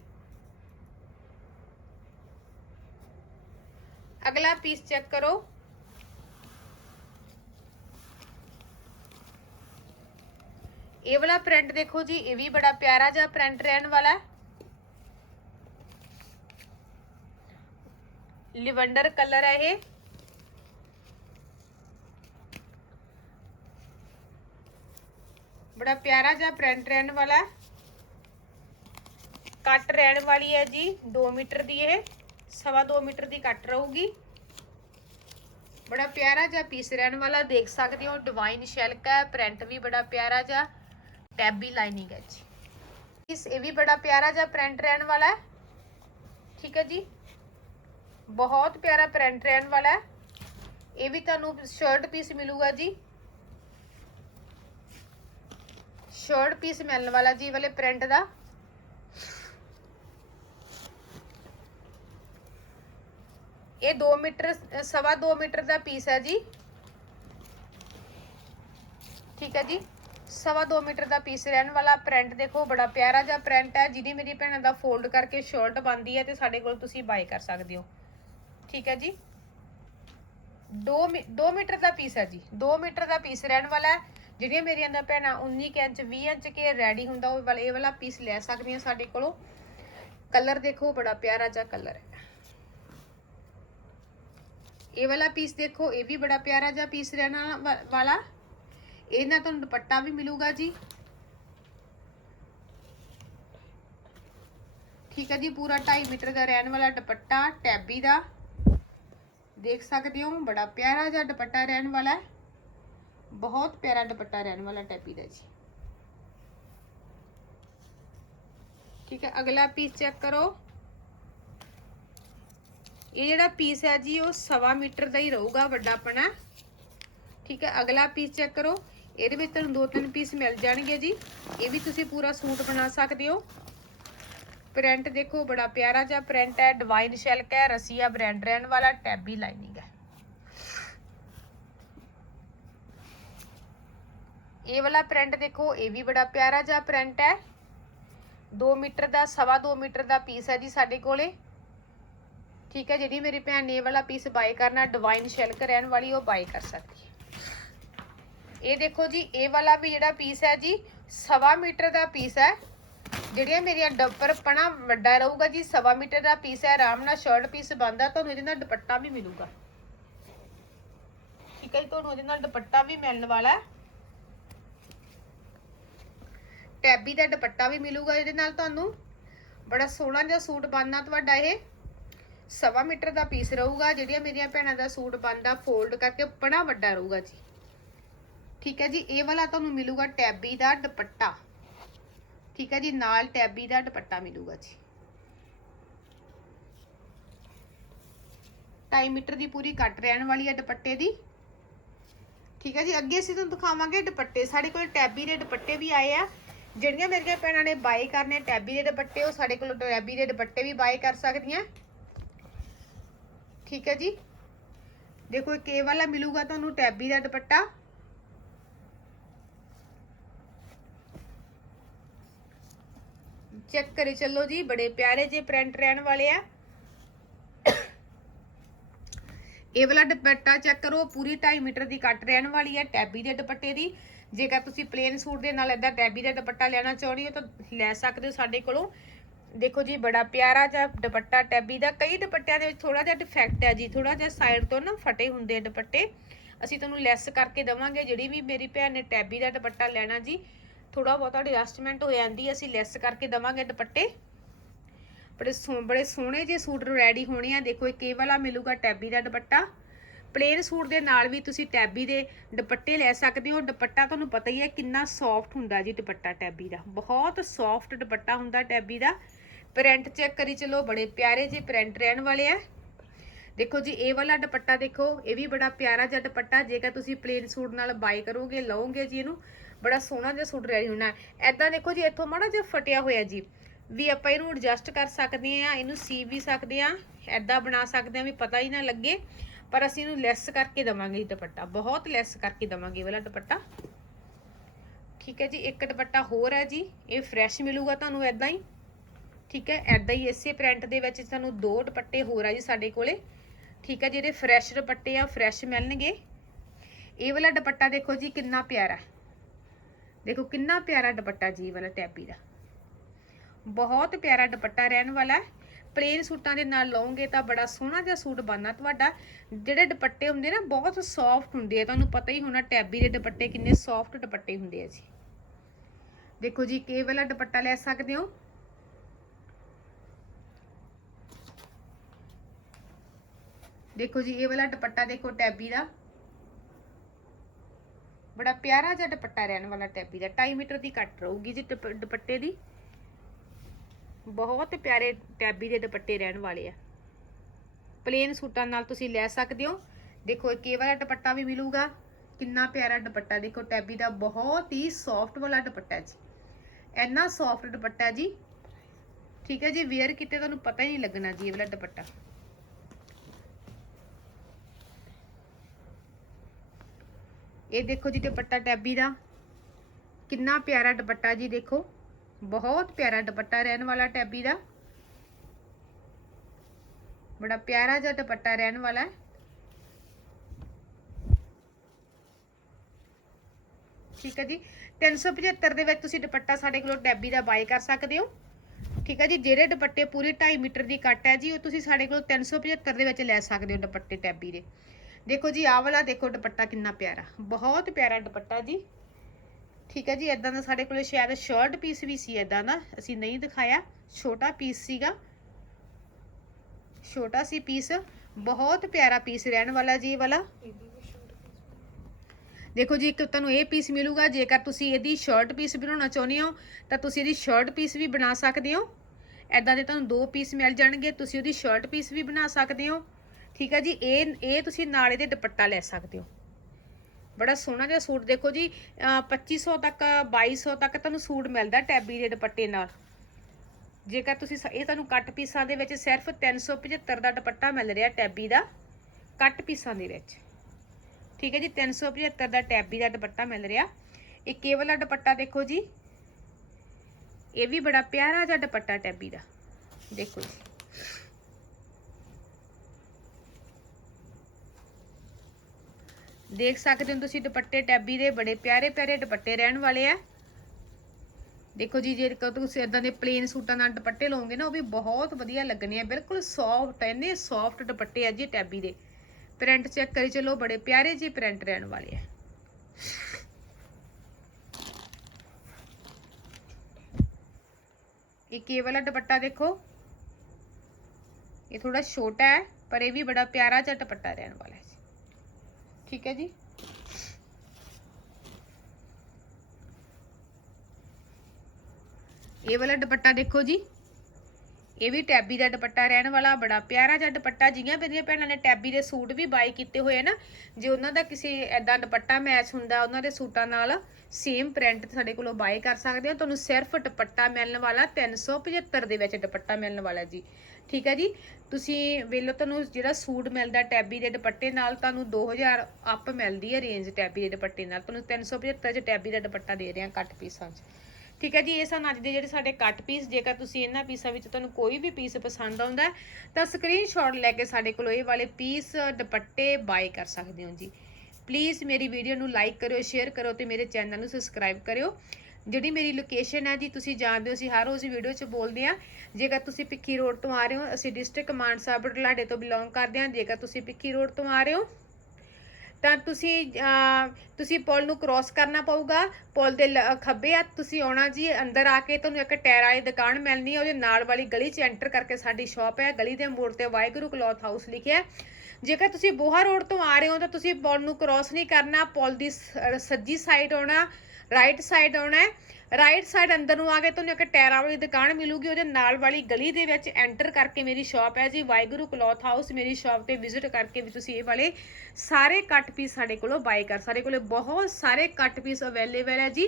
ਅਗਲਾ ਪੀਸ ਚੈੱਕ ਇਹ ਵਾਲਾ ਪ੍ਰਿੰਟ ਦੇਖੋ ਜੀ, ਇਹ ਵੀ ਬੜਾ ਪਿਆਰਾ ਜਿਹਾ ਪ੍ਰਿੰਟ ਰਹਿਣ ਵਾਲਾ ਹੈ। ਲਿਵੰਡਰ ਕਲਰ ਹੈ ਇਹ। ਬੜਾ ਪਿਆਰਾ ਜਿਹਾ ਪ੍ਰਿੰਟ ਰਹਿਣ ਵਾਲਾ ਹੈ। ਕੱਟ ਰਹਿਣ ਵਾਲੀ ਹੈ ਜੀ 2 ਮੀਟਰ ਦੀ ਇਹ, ਸਵਾ 2 ਮੀਟਰ ਦੀ ਕੱਟ ਰਹੂਗੀ। ਬੜਾ ਪਿਆਰਾ ਜਿਹਾ ਪੀਸ ਰਹਿਣ ਵਾਲਾ, ਦੇਖ ਸਕਦੇ ਹੋ ਡਿਵਾਈਨ ਸ਼ੈਲਕ ਹੈ ਪ੍ਰਿੰਟ ਵੀ ਬੜਾ ਪਿਆਰਾ ਜਿਹਾ। ਟੈਬੀ ਲਾਈਨਿੰਗ ਹੈ ਜੀ। ਇਸ ਇਹ ਵੀ ਬੜਾ ਪਿਆਰਾ ਜਿਹਾ ਪ੍ਰਿੰਟ ਰਹਿਣ ਵਾਲਾ ਹੈ। ਠੀਕ ਹੈ ਜੀ। ਬਹੁਤ ਪਿਆਰਾ ਪ੍ਰਿੰਟ ਰਹਿਣ ਵਾਲਾ ਹੈ। ਇਹ ਵੀ ਤੁਹਾਨੂੰ ਸ਼ਰਟ ਪੀਸ ਮਿਲੂਗਾ ਜੀ। ਸ਼ਰਟ ਪੀਸ ਮਿਲਣ ਵਾਲਾ ਜੀ ਵਾਲੇ ਪ੍ਰਿੰਟ ਦਾ। ਇਹ 2 ਮੀਟਰ, ਸਵਾ 2 ਮੀਟਰ ਦਾ ਪੀਸ ਹੈ ਜੀ। ਠੀਕ ਹੈ ਜੀ। ਸਵਾ 2 ਮੀਟਰ ਦਾ ਪੀਸ ਰਹਿਣ ਵਾਲਾ ਪ੍ਰਿੰਟ ਦੇਖੋ, ਬੜਾ ਪਿਆਰਾ ਜਿਹਾ ਪ੍ਰਿੰਟ ਹੈ, ਜਿਹਦੀ ਮੇਰੀ ਭੈਣਾਂ ਦਾ ਫੋਲਡ ਕਰਕੇ ਸ਼ਰਟ ਬਣਦੀ ਹੈ ਤੇ ਸਾਡੇ ਕੋਲ ਤੁਸੀਂ ਬਾਈ ਕਰ ਸਕਦੇ ਹੋ। ਠੀਕ ਹੈ ਜੀ? 2 2 ਮੀਟਰ ਦਾ ਪੀਸ ਹੈ ਜੀ। 2 ਮੀਟਰ ਦਾ ਪੀਸ ਰਹਿਣ ਵਾਲਾ ਹੈ, ਜਿਹੜੀਆਂ ਮੇਰੀਆਂ ਦਾ ਭੈਣਾਂ 19 ਕੁ ਇੰਚ 20 ਇੰਚ ਕੇ ਰੈਡੀ ਹੁੰਦਾ, ਉਹ ਵਾਲਾ, ਇਹ ਵਾਲਾ ਪੀਸ ਲੈ ਸਕਦੀਆਂ ਸਾਡੇ ਕੋਲੋਂ। ਕਲਰ ਦੇਖੋ, ਬੜਾ ਪਿਆਰਾ ਜਿਹਾ ਕਲਰ ਹੈ। ਇਹ ਵਾਲਾ ਪੀਸ ਦੇਖੋ, ਇਹ ਵੀ ਬੜਾ ਪਿਆਰਾ ਜਿਹਾ ਪੀਸ ਰਹਿਣਾ ਵਾ- ਵਾਲਾ। ਇਹ ਨਾਲ ਤੁਹਾਨੂੰ ਦੁਪੱਟਾ ਵੀ ਮਿਲੂਗਾ ਜੀ ਠੀਕ ਹੈ ਜੀ ਪੂਰਾ 2.5 ਮੀਟਰ ਦਾ ਰਹਿਣ ਵਾਲਾ ਦੁਪੱਟਾ ਟੈਬੀ ਦਾ ਦੇਖ ਸਕਦੇ ਹੋ ਬੜਾ ਪਿਆਰਾ ਜਿਹਾ ਦੁਪੱਟਾ ਰਹਿਣ ਵਾਲਾ ਹੈ ਬਹੁਤ ਪਿਆਰਾ ਦੁਪੱਟਾ ਰਹਿਣ ਵਾਲਾ ਟੈਬੀ ਦਾ ਜੀ ਠੀਕ ਹੈ ਅਗਲਾ ਪੀਸ ਚੈੱਕ ਕਰੋ ਇਹ ਜਿਹੜਾ ਪੀਸ ਹੈ ਜੀ ਉਹ ਸਵਾ ਮੀਟਰ ਦਾ ਹੀ ਰਹੂਗਾ ਵੱਡਾ ਆਪਣਾ ਠੀਕ ਹੈ ਅਗਲਾ ਪੀਸ ਚੈੱਕ ਕਰੋ ਇਹਦੇ ਵਿੱਚ ਤੁਹਾਨੂੰ ਦੋ ਤਿੰਨ ਪੀਸ ਮਿਲ ਜਾਣਗੇ ਜੀ। ਇਹ ਵੀ ਤੁਸੀਂ ਪੂਰਾ ਸੂਟ ਬਣਾ ਸਕਦੇ ਹੋ। ਪ੍ਰਿੰਟ ਦੇਖੋ, ਬੜਾ ਪਿਆਰਾ ਜਿਹਾ ਪ੍ਰਿੰਟ ਹੈ। ਡਿਵਾਈਨ ਸ਼ੈਲਕ ਹੈ, ਰਸੀਆ ਬ੍ਰਾਂਡ ਰਹਿਣ ਵਾਲਾ ਟੈਬੀ ਲਾਈਨਿੰਗ ਹੈ। ਇਹ ਵਾਲਾ ਪ੍ਰਿੰਟ ਦੇਖੋ, ਇਹ ਵੀ ਬੜਾ ਪਿਆਰਾ ਜਿਹਾ ਪ੍ਰਿੰਟ ਹੈ। 2 ਮੀਟਰ ਦਾ, ਸਵਾ 2 ਮੀਟਰ ਦਾ ਪੀਸ ਹੈ ਜੀ ਸਾਡੇ ਕੋਲੇ। ਠੀਕ ਹੈ, ਜਿਹੜੀ ਮੇਰੀ ਭੈਣ ਨੇ ਇਹ ਵਾਲਾ ਪੀਸ ਬਾਈ ਕਰਨਾ ਡਿਵਾਈਨ ਸ਼ੈਲਕ ਰਹਿਣ ਵਾਲੀ, ਉਹ ਬਾਈ ਕਰ ਸਕਦੀ ਹੈ। ਇਹ ਦੇਖੋ ਜੀ ਇਹ ਵਾਲਾ ਵੀ ਜਿਹੜਾ ਪੀਸ ਹੈ ਜੀ ਸਵਾ ਮੀਟਰ ਦਾ ਪੀਸ ਹੈ। ਜਿਹੜੀਆਂ ਮੇਰੀਆਂ ਡੱਬਰ ਪਣਾ ਵੱਡਾ ਰਹੂਗਾ ਜੀ ਸਵਾ ਮੀਟਰ ਦਾ ਪੀਸ ਹੈ ਆਰਾਮ ਨਾਲ ਸ਼ਰਟ ਪੀਸ ਬੰਦਾ ਤੁਹਾਨੂੰ ਇਹਦੇ ਨਾਲ ਦੁਪੱਟਾ ਵੀ ਮਿਲੂਗਾ। ਠੀਕ ਹੈ ਜੀ, ਤੁਹਾਨੂੰ ਇਹਦੇ ਨਾਲ ਦੁਪੱਟਾ ਵੀ ਮਿਲਣ ਵਾਲਾ ਹੈ। ਟੈਬੀ ਦਾ ਦੁਪੱਟਾ ਵੀ ਮਿਲੂਗਾ ਇਹਦੇ ਨਾਲ ਤੁਹਾਨੂੰ। ਬੜਾ ਸੋਹਣਾ ਜਿਹਾ ਸੂਟ ਬਣਨਾ ਤੁਹਾਡਾ ਇਹ। ਸਵਾ ਮੀਟਰ ਦਾ ਪੀਸ ਰਹੂਗਾ ਜਿਹੜੀਆਂ ਮੇਰੀਆਂ ਭੈਣਾਂ ਦਾ ਸੂਟ ਬਣਦਾ ਫੋਲਡ ਕਰਕੇ ਬੜਾ ਵੱਡਾ ਰਹੂਗਾ ਜੀ। ਠੀਕ ਹੈ ਜੀ, ਇਹ ਵਾਲਾ ਤੁਹਾਨੂੰ ਮਿਲੂਗਾ ਟੈਬੀ ਦਾ ਦੁਪੱਟਾ। ਠੀਕ ਹੈ ਜੀ, ਨਾਲ ਟੈਬੀ ਦਾ ਦੁਪੱਟਾ ਮਿਲੂਗਾ ਜੀ। 2.5 ਮੀਟਰ ਦੀ ਪੂਰੀ ਕੱਟ ਰਹਿਣ ਵਾਲੀ ਹੈ ਦੁਪੱਟੇ ਦੀ। ਠੀਕ ਹੈ ਜੀ, ਅੱਗੇ ਅਸੀਂ ਤੁਹਾਨੂੰ ਦਿਖਾਵਾਂਗੇ ਦੁਪੱਟੇ। ਸਾਡੇ ਕੋਲ ਟੈਬੀ ਦੇ ਦੁਪੱਟੇ ਵੀ ਆਏ ਆ। ਜਿਹੜੀਆਂ ਮੇਰੀਆਂ ਭੈਣਾਂ ਨੇ ਬਾਏ ਕਰਨੇ ਟੈਬੀ ਦੇ ਦੁਪੱਟੇ, ਉਹ ਸਾਡੇ ਕੋਲ ਟੈਬੀ ਦੇ ਦੁਪੱਟੇ ਵੀ ਬਾਏ ਕਰ ਸਕਦੀਆਂ। ਠੀਕ ਹੈ ਜੀ। ਦੇਖੋ, ਇੱਕ ਇਹ ਵਾਲਾ ਮਿਲੂਗਾ ਤੁਹਾਨੂੰ ਟੈਬੀ ਦਾ ਦੁਪੱਟਾ। ਚੈੱਕ ਕਰੇ, ਚੱਲੋ ਜੀ, ਬੜੇ ਪਿਆਰੇ ਜੇ ਪ੍ਰਿੰਟ ਰਹਿਣ ਵਾਲੇ ਆ। ਇਹ ਵਾਲਾ ਦੁਪੱਟਾ ਚੈੱਕ ਕਰੋ ਪੂਰੀ 2.5 ਮੀਟਰ ਦੀ ਕੱਟ ਰਹਿਣ ਵਾਲੀ ਹੈ, ਟੈਬੀ ਦੇ ਦੁਪੱਟੇ ਦੀ। ਜੇਕਰ ਤੁਸੀਂ ਪਲੇਨ ਸੂਟ ਦੇ ਨਾਲ ਇਦਾਂ ਟੈਬੀ ਦਾ ਦੁਪੱਟਾ ਲੈਣਾ ਚਾਹੁੰਦੇ ਹੋ, ਤਾਂ ਲੈ ਸਕਦੇ ਹੋ ਸਾਡੇ ਕੋਲੋਂ। ਦੇਖੋ ਜੀ, ਬੜਾ ਪਿਆਰਾ ਜਿਹਾ ਦੁਪੱਟਾ, ਟੈਬੀ ਦਾ। ਕਈ ਦੁਪੱਟਿਆਂ ਦੇ ਵਿੱਚ ਥੋੜਾ ਜਿਹਾ ਡਿਫੈਕਟ ਹੈ ਜੀ ਥੋੜਾ ਜਿਹਾ ਸਾਈਡ ਤੋਂ ਨਾ ਫਟੇ ਹੁੰਦੇ ਆ ਦੁਪੱਟੇ। ਅਸੀਂ ਤੁਹਾਨੂੰ ਲੈਸ ਕਰਕੇ ਦਵਾਂਗੇ, ਜਿਹੜੀ ਵੀ ਮੇਰੀ ਭੈਣ ਨੇ ਟੈਬੀ ਦਾ ਦੁਪੱਟਾ ਲੈਣਾ ਜੀ ਥੋੜਾ ਬਹੁਤਾ ਐਡਜਸਟਮੈਂਟ ਹੋ ਜਾਂਦੀ, ਅਸੀਂ ਲੈਸ ਕਰਕੇ ਦਵਾਂਗੇ ਦੁਪੱਟੇ। ਬੜੇ ਸੋ, ਬੜੇ ਸੋਹਣੇ ਜਿਹੇ ਸੂਟ ਰੈਡੀ ਹੋਣੇ ਆ। ਦੇਖੋ, ਇੱਕ ਇਹ ਵਾਲਾ ਮਿਲੂਗਾ ਟੈਬੀ ਦਾ ਦੁਪੱਟਾ। ਪਲੇਨ ਸੂਟ ਦੇ ਨਾਲ ਵੀ ਤੁਸੀਂ ਟੈਬੀ ਦੇ ਦੁਪੱਟੇ ਲੈ ਸਕਦੇ ਹੋ। ਦੁਪੱਟਾ ਤੁਹਾਨੂੰ ਪਤਾ ਹੀ ਹੈ ਕਿੰਨਾ ਸੌਫਟ ਹੁੰਦਾ ਜੀ ਦੁਪੱਟਾ ਟੈਬੀ ਦਾ। ਬਹੁਤ ਸੌਫਟ ਦੁਪੱਟਾ ਹੁੰਦਾ ਟੈਬੀ ਦਾ। ਪ੍ਰਿੰਟ ਚੈੱਕ ਕਰੀ ਚਲੋ, ਬੜੇ ਪਿਆਰੇ ਜਿਹੇ ਪ੍ਰਿੰਟ ਰਹਿਣ ਵਾਲੇ ਆ। ਦੇਖੋ ਜੀ, ਇਹ ਵਾਲਾ ਦੁਪੱਟਾ ਦੇਖੋ, ਇਹ ਵੀ ਬੜਾ ਪਿਆਰਾ ਜਿਹਾ ਦੁਪੱਟਾ। ਜੇਕਰ ਤੁਸੀਂ ਪਲੇਨ ਸੂਟ ਨਾਲ ਬਾਈ ਕਰੋਗੇ, ਲਓਗੇ ਜੀ ਇਹਨੂੰ ਬੜਾ ਸੋਹਣਾ ਜਿਹਾ ਸੂਟ ਰੈਡੀ ਹੋਣਾ ਐਦਾਂ ਦੇਖੋ ਜੀ, ਇੱਥੋਂ ਮਾੜਾ ਜਿਹਾ ਫਟਿਆ ਹੋਇਆ ਜੀ। ਵੀ ਆਪਾਂ ਇਹਨੂੰ ਐਡਜਸਟ ਕਰ ਸਕਦੇ ਆ ਇਹਨੂੰ ਸੀ ਵੀ ਸਕਦੇ ਆ ਐਦਾਂ ਬਣਾ ਸਕਦੇ ਆ ਵੀ ਪਤਾ ਹੀ ਨਾ ਲੱਗੇ। ਪਰ ਅਸੀਂ ਇਹਨੂੰ ਲੈਸ ਕਰਕੇ ਦਵਾਂਗੇ ਜੀ ਦੁਪੱਟਾ, ਬਹੁਤ ਲੈਸ ਕਰਕੇ ਦਵਾਂਗੇ ਇਹ ਵਾਲਾ ਦੁਪੱਟਾ। ਠੀਕ ਹੈ ਜੀ, ਇੱਕ ਦੁਪੱਟਾ ਹੋਰ ਹੈ ਜੀ, ਇਹ ਫਰੈਸ਼ ਮਿਲੂਗਾ ਤੁਹਾਨੂੰ ਐਦਾਂ ਹੀ। ਠੀਕ ਹੈ ਐਦਾਂ ਹੀ ਇਸੇ ਪ੍ਰਿੰਟ ਦੇ ਵਿੱਚ ਤੁਹਾਨੂੰ ਦੋ ਦੁਪੱਟੇ ਹੋਰ ਆ ਜੀ ਸਾਡੇ ਕੋਲੇ। ਠੀਕ ਹੈ ਜਿਹੜੇ ਫਰੈਸ਼ ਦੁਪੱਟੇ ਆ ਫਰੈਸ਼ ਮਿਲਣਗੇ। ਇਹ ਵਾਲਾ ਦੁਪੱਟਾ ਦੇਖੋ ਜੀ ਕਿੰਨਾ ਪਿਆਰਾ। ਦੇਖੋ ਕਿੰਨਾ ਪਿਆਰਾ ਦੁਪੱਟਾ ਜੀ ਇਹ ਵਾਲਾ ਟੈਪੀ ਦਾ। ਬਹੁਤ ਪਿਆਰਾ ਦੁਪੱਟਾ ਰਹਿਣ ਵਾਲਾ ਹੈ। ਪਲੇਨ ਸੂਟਾਂ ਦੇ ਨਾਲ ਲਓਗੇ ਤਾਂ ਬੜਾ ਸੋਹਣਾ ਜਿਹਾ ਸੂਟ ਬਣਨਾ ਤੁਹਾਡਾ। ਜਿਹੜੇ ਦੁਪੱਟੇ ਹੁੰਦੇ ਨਾ, ਬਹੁਤ ਸੌਫਟ ਹੁੰਦੇ ਆ। ਤੁਹਾਨੂੰ ਪਤਾ ਹੀ ਹੋਣਾ ਟੈਬੀ ਦੇ ਦੁਪੱਟੇ ਕਿੰਨੇ ਸੌਫਟ ਦੁਪੱਟੇ ਹੁੰਦੇ ਆ ਜੀ। ਦੇਖੋ ਜੀ ਕੇ ਵਾਲਾ ਦੁਪੱਟਾ ਲੈ ਸਕਦੇ ਹੋ? ਦੇਖੋ ਜੀ, ਇਹ ਵਾਲਾ ਦੁਪੱਟਾ ਦੇਖੋ ਟੈਬੀ ਦਾ। ਬੜਾ ਪਿਆਰਾ ਜਿਹਾ ਦੁਪੱਟਾ ਰਹਿਣ ਵਾਲਾ ਟੈਬੀ ਦਾ 2.5 ਮੀਟਰ ਦੀ ਕੱਟ ਰਹੂਗੀ ਜੀ ਦੁਪੱਟੇ ਦੀ। ਬਹੁਤ ਪਿਆਰੇ ਟੈਬੀ ਦੇ ਦੁਪੱਟੇ ਰਹਿਣ ਵਾਲੇ ਆ। ਪਲੇਨ ਸੂਟਾਂ ਨਾਲ ਤੁਸੀਂ ਲੈ ਸਕਦੇ ਹੋ। ਦੇਖੋ, ਇੱਕ ਇਹ ਵਾਲਾ ਦੁਪੱਟਾ ਵੀ ਮਿਲੂਗਾ। ਕਿੰਨਾ ਪਿਆਰਾ ਦੁਪੱਟਾ, ਦੇਖੋ ਟੈਬੀ ਦਾ ਬਹੁਤ ਹੀ ਸੌਫਟ ਵਾਲਾ ਦੁਪੱਟਾ ਜੀ। ਇੰਨਾ ਸੌਫਟ ਦੁਪੱਟਾ ਜੀ। ਠੀਕ ਹੈ ਜੀ ਵੇਅਰ ਕੀਤੇ ਤੁਹਾਨੂੰ ਪਤਾ ਹੀ ਨਹੀਂ ਲੱਗਣਾ ਜੀ ਇਹ ਵਾਲਾ ਦੁਪੱਟਾ। ਇਹ ਦੇਖੋ ਜੀ ਦੁਪੱਟਾ ਟੈਬੀ ਦਾ। ਕਿੰਨਾ ਪਿਆਰਾ ਦੁਪੱਟਾ ਜੀ ਦੇਖੋ। ਬਹੁਤ ਪਿਆਰਾ ਦੁਪੱਟਾ ਰਹਿਣ ਵਾਲਾ ਟੈਬੀ ਦਾ। ਬੜਾ ਪਿਆਰਾ ਜਿਹਾ ਦੁਪੱਟਾ ਰਹਿਣ ਵਾਲਾ। ਹੈ ਠੀਕ ਹੈ ਜੀ। 375 ਦੇ ਵਿੱਚ ਤੁਸੀਂ ਦੁਪੱਟਾ ਸਾਡੇ ਕੋਲੋਂ ਟੈਬੀ ਦਾ ਬਾਈ ਕਰ ਸਕਦੇ ਹੋ। ਠੀਕ ਹੈ ਜੀ। ਜਿਹੜੇ ਦੁਪੱਟੇ ਪੂਰੀ 2.5 ਮੀਟਰ ਦੀ ਕੱਟ ਹੈ ਜੀ, ਉਹ ਤੁਸੀਂ ਸਾਡੇ ਕੋਲੋਂ 375 ਦੇ ਵਿੱਚ ਲੈ ਸਕਦੇ ਹੋ ਦੁਪੱਟੇ ਟੈਬੀ ਦੇ। ਦੇਖੋ ਜੀ, ਆਹ ਵਾਲਾ ਦੇਖੋ ਦੁਪੱਟਾ ਕਿੰਨਾ ਪਿਆਰਾ। ਬਹੁਤ ਪਿਆਰਾ ਦੁਪੱਟਾ ਜੀ। ਠੀਕ ਹੈ ਜੀ ਇਦਾਂ ਦਾ ਸਾਡੇ ਕੋਲੇ ਸ਼ਾਇਦ ਸ਼ਰਟ ਪੀਸ ਵੀ ਸੀ ਇਦਾਂ ਦਾ। ਅਸੀਂ ਨਹੀਂ ਦਿਖਾਇਆ। ਛੋਟਾ ਪੀਸ ਸੀਗਾ। ਛੋਟਾ ਸੀ ਪੀਸ ਬਹੁਤ ਪਿਆਰਾ ਪੀਸ ਰਹਿਣ ਵਾਲਾ ਜੀ ਇਹ ਵਾਲਾ। ਦੇਖੋ ਜੀ, ਇੱਕ ਤੁਹਾਨੂੰ ਇਹ ਪੀਸ ਮਿਲੂਗਾ, ਜੇਕਰ ਤੁਸੀਂ ਇਹਦੀ ਸ਼ਰਟ ਪੀਸ ਬਣਾਉਣਾ ਚਾਹੁੰਦੇ ਹੋ, ਤਾਂ ਤੁਸੀਂ ਇਹਦੀ ਸ਼ਰਟ ਪੀਸ ਵੀ ਬਣਾ ਸਕਦੇ ਹੋ। ਐਦਾਂ ਦੇ ਤੁਹਾਨੂੰ ਦੋ ਪੀਸ ਮਿਲ ਜਾਣਗੇ। ਤੁਸੀਂ ਉਹਦੀ ਸ਼ਰਟ ਪੀਸ ਵੀ ਬਣਾ ਸਕਦੇ ਹੋ। ਠੀਕ ਹੈ ਜੀ, ਇਹ ਇਹ ਤੁਸੀਂ ਨਾਲ ਇਹਦੇ ਦੁਪੱਟਾ ਲੈ ਸਕਦੇ ਹੋ। ਬੜਾ ਸੋਹਣਾ ਜਿਹਾ ਸੂਟ ਦੇਖੋ ਜੀ, ਅਹ 2500 ਤੱਕ 2200 ਤੱਕ ਤੁਹਾਨੂੰ ਸੂਟ ਮਿਲਦਾ ਟੈਬੀ ਦੇ ਦੁਪੱਟੇ ਨਾਲ। ਜੇਕਰ ਤੁਸੀਂ ਇਹ ਤੁਹਾਨੂੰ ਕੱਟ ਪੀਸਾਂ ਦੇ ਵਿੱਚ ਸਿਰਫ 375 ਦਾ ਦੁਪੱਟਾ ਮਿਲ ਰਿਹਾ ਟੈਬੀ ਦਾ, ਕੱਟ ਪੀਸਾਂ ਦੇ ਵਿੱਚ। ਠੀਕ ਹੈ ਜੀ 375 ਦਾ ਟੈਬੀ ਦਾ ਦੁਪੱਟਾ ਮਿਲ ਰਿਹਾ। ਇਹ ਕੇਵਲ ਵਾਲਾ ਦੁਪੱਟਾ ਦੇਖੋ ਜੀ, ਇਹ ਵੀ ਬੜਾ ਪਿਆਰਾ ਜਿਹਾ ਦੁਪੱਟਾ ਟੈਬੀ ਦਾ। ਦੇਖੋ ਜੀ। ਦੇਖ ਸਕਦੇ ਹੋ ਤੁਸੀਂ ਦੁਪੱਟੇ ਟੈਬੀ ਦੇ ਬੜੇ ਪਿਆਰੇ ਪਿਆਰੇ ਦੁਪੱਟੇ ਰਹਿਣ ਵਾਲੇ ਆ ਦੇਖੋ ਜੀ ਜੇ ਕ- ਤੁਸੀਂ ਇਦਾਂ ਦੇ ਪਲੇਨ ਸੂਟਾਂ ਨਾਲ ਦੁਪੱਟੇ ਲਓਗੇ ਨਾ ਉਹ ਵੀ ਬਹੁਤ ਵਧੀਆ ਲੱਗਣੇ ਆ ਬਿਲਕੁਲ ਸੌਫਟ ਇੰਨੇ ਸੌਫਟ ਦੁਪੱਟੇ ਆ ਜੀ ਟੈਬੀ ਦੇ ਪ੍ਰਿੰਟ ਚੈੱਕ ਕਰੀ ਚਲੋ ਬੜੇ ਪਿਆਰੇ ਜੀ ਪ੍ਰਿੰਟ ਰਹਿਣ ਵਾਲੇ ਆ ਇਹ ਕੇ ਵਾਲਾ ਦੁਪੱਟਾ ਦੇਖੋ ਇਹ ਥੋੜਾ ਛੋਟਾ ਹੈ ਪਰ ਇਹ ਵੀ ਬੜਾ ਪਿਆਰਾ ਜਿਹਾ ਦੁਪੱਟਾ ਰਹਿਣ ਵਾਲਾ ਹੈ ਜੀ ਠੀਕ ਹੈ ਜੀ। ਇਹ ਵਾਲਾ ਦੁਪੱਟਾ ਦੇਖੋ ਜੀ। ਇਹ ਵੀ ਟੈਬੀ ਦਾ ਦੁਪੱਟਾ ਰਹਿਣ ਵਾਲਾ, ਬੜਾ ਪਿਆਰਾ ਜਿਹਾ ਦੁਪੱਟਾ। ਜੀਆਂ ਮੇਰੀਆਂ ਭੈਣਾਂ ਨੇ ਟੈਬੀ ਦੇ ਸੂਟ ਵੀ ਬਾਈ ਕੀਤੇ ਹੋਏ ਆ ਨਾ, ਜੇ ਉਹਨਾਂ ਦਾ ਕਿਸੇ ਐਦਾਂ ਦੁਪੱਟਾ ਮੈਚ ਹੁੰਦਾ, ਉਹਨਾਂ ਦੇ ਸੂਟਾਂ ਨਾਲ ਸੇਮ ਪ੍ਰਿੰਟ ਸਾਡੇ ਕੋਲੋਂ ਬਾਈ ਕਰ ਸਕਦੇ ਹੋ ਤੁਹਾਨੂੰ ਸਿਰਫ ਦੁਪੱਟਾ ਮਿਲਣ ਵਾਲਾ 375 ਦੇ ਵਿੱਚ ਦੁਪੱਟਾ ਮਿਲਣ ਵਾਲਾ ਜੀ। ਠੀਕ ਹੈ ਜੀ? ਤੁਸੀਂ ਵੇਲੋ ਤੁਹਾਨੂੰ ਜਿਹੜਾ ਸੂਟ ਮਿਲਦਾ ਟੈਬੀ ਦੇ ਦੁਪੱਟੇ ਨਾਲ, ਤੁਹਾਨੂੰ 2000 ਅਪ ਮਿਲਦੀ ਹੈ ਰੇਂਜ ਟੈਬੀ ਦੇ ਦੁਪੱਟੇ ਨਾਲ। ਤੁਹਾਨੂੰ 375 ਚ ਟੈਬੀ ਦਾ ਦੁਪੱਟਾ ਦੇ ਰਹੇ ਹਾਂ ਕੱਟ ਪੀਸਾਂ 'ਚ। ਠੀਕ ਹੈ ਜੀ, ਇਹ ਸਨ ਅੱਜ ਦੇ ਜਿਹੜੇ ਸਾਡੇ ਕੱਟ ਪੀਸ ਜੇਕਰ ਤੁਸੀਂ ਇਹਨਾਂ ਪੀਸਾਂ ਵਿੱਚ ਤੁਹਾਨੂੰ ਕੋਈ ਵੀ ਪੀਸ ਪਸੰਦ ਆਉਂਦਾ ਤਾਂ ਸਕਰੀਨਸ਼ਾਟ ਲੈ ਕੇ ਸਾਡੇ ਕੋਲ ਇਹ ਵਾਲੇ ਪੀਸ ਦੁਪੱਟੇ ਬਾਈ ਕਰ ਸਕਦੇ ਹੋ ਜੀ। ਪਲੀਜ਼ ਮੇਰੀ ਵੀਡੀਓ ਨੂੰ ਲਾਈਕ ਕਰਿਓ ਸ਼ੇਅਰ ਕਰੋ ਤੇ ਮੇਰੇ ਚੈਨਲ ਨੂੰ ਸਬਸਕ੍ਰਾਈਬ ਕਰਿਓ। ਜਿਹੜੀ ਮੇਰੀ ਲੋਕੇਸ਼ਨ ਹੈ ਜੀ, ਤੁਸੀਂ ਜਾਣਦੇ ਹੋ, ਅਸੀਂ ਹਰ ਰੋਜ਼ ਵੀਡੀਓ 'ਚ ਬੋਲਦੇ ਆ ਜੇਕਰ ਤੁਸੀਂ ਭਿੱਖੀ ਰੋਡ ਤੋਂ ਆ ਰਹੇ ਹੋ, ਅਸੀਂ ਡਿਸਟ੍ਰਿਕਟ ਮਾਨਸਾ ਬਟਲਾਡੇ ਤੋਂ ਬਿਲੋਂਗ ਕਰਦੇ ਹਾਂ। ਜੇਕਰ ਤੁਸੀਂ ਭਿੱਖੀ ਰੋਡ ਤੋਂ ਆ ਰਹੇ ਹੋ ਤਾਂ ਤੁਸੀਂ ਤੁਸੀਂ ਪੁਲ ਨੂੰ ਕ੍ਰਾਸ ਕਰਨਾ ਪਊਗਾ। ਪੁਲ ਦੇ ਲ- ਖੱਬੇ ਹੱਥ ਤੁਸੀਂ ਆਉਣਾ ਜੀ, ਅੰਦਰ ਆ ਕੇ ਤੁਹਾਨੂੰ ਇੱਕ ਟੈਰ ਵਾਲੀ ਦੁਕਾਨ ਮਿਲਣੀ ਹੈ ਉਹਦੇ ਨਾਲ ਵਾਲੀ ਗਲੀ 'ਚ ਐਂਟਰ ਕਰਕੇ ਸਾਡੀ ਸ਼ਾਪ ਹੈ। ਗਲੀ ਦੇ ਮੋੜ ਤੇ ਵਾਹਿਗੁਰੂ ਕਲੌਥ ਹਾਊਸ ਲਿਖਿਆ ਜੇਕਰ ਤੁਸੀਂ ਬੋਹਾ ਰੋਡ ਤੋਂ ਆ ਰਹੇ ਹੋ ਤਾਂ ਤੁਸੀਂ ਪੁਲ ਨੂੰ ਕ੍ਰਾਸ ਨਹੀਂ ਕਰਨਾ। ਪੁਲ ਦੀ ਸ- ਸੱਜੀ ਸਾਈਡ ਆਉਣਾ ਰਾਈਟ ਸਾਈਡ ਆਉਣਾ ਰਾਈਟ ਸਾਈਡ ਅੰਦਰ ਨੂੰ ਆ ਕੇ ਤੁਹਾਨੂੰ ਇੱਕ ਟੈਰਾਂ ਵਾਲੀ ਦੁਕਾਨ ਮਿਲੂਗੀ, ਉਹਦੇ ਨਾਲ ਵਾਲੀ ਗਲੀ ਦੇ ਵਿੱਚ ਐਂਟਰ ਕਰਕੇ ਮੇਰੀ ਸ਼ਾਪ ਹੈ ਜੀ। ਵਾਹਿਗੁਰੂ ਕਲੌਥ ਹਾਊਸ ਮੇਰੀ ਸ਼ਾਪ ਤੇ ਵਿਜ਼ਿਟ ਕਰਕੇ ਵੀ ਤੁਸੀਂ ਇਹ ਵਾਲੇ ਸਾਰੇ ਕੱਟ ਪੀਸ ਸਾਡੇ ਕੋਲੋਂ ਬਾਈ ਕਰ ਸਾਡੇ ਕੋਲੇ ਬਹੁਤ ਸਾਰੇ ਕੱਟ ਪੀਸ ਅਵੇਲੇਬਲ ਹੈ ਜੀ।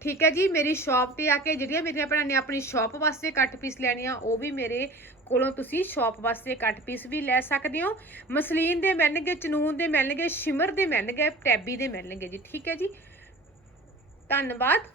ਠੀਕ ਹੈ ਜੀ, ਮੇਰੀ ਸ਼ਾਪ ਤੇ ਆ ਕੇ ਜਿਹੜੀਆਂ ਮੇਰੀਆਂ ਭੈਣਾਂ ਨੇ ਆਪਣੀ ਸ਼ਾਪ ਵਾਸਤੇ ਕੱਟ ਪੀਸ ਲੈਣੀਆਂ, ਉਹ ਵੀ ਮੇਰੇ ਕੋਲੋਂ ਤੁਸੀਂ ਸ਼ਾਪ ਵਾਸਤੇ ਕੱਟ ਪੀਸ ਵੀ ਲੈ ਸਕਦੇ ਹੋ। ਮਸਲੀਨ ਦੇ ਮਿਲਣਗੇ, ਚਨੂਨ ਦੇ ਮਿਲਣਗੇ, ਸ਼ਿਮਰ ਦੇ ਮਿਲਣਗੇ, ਟੈਬੀ ਦੇ ਮਿਲਣਗੇ ਜੀ। ਠੀਕ ਹੈ ਜੀ। ਧੰਨਵਾਦ।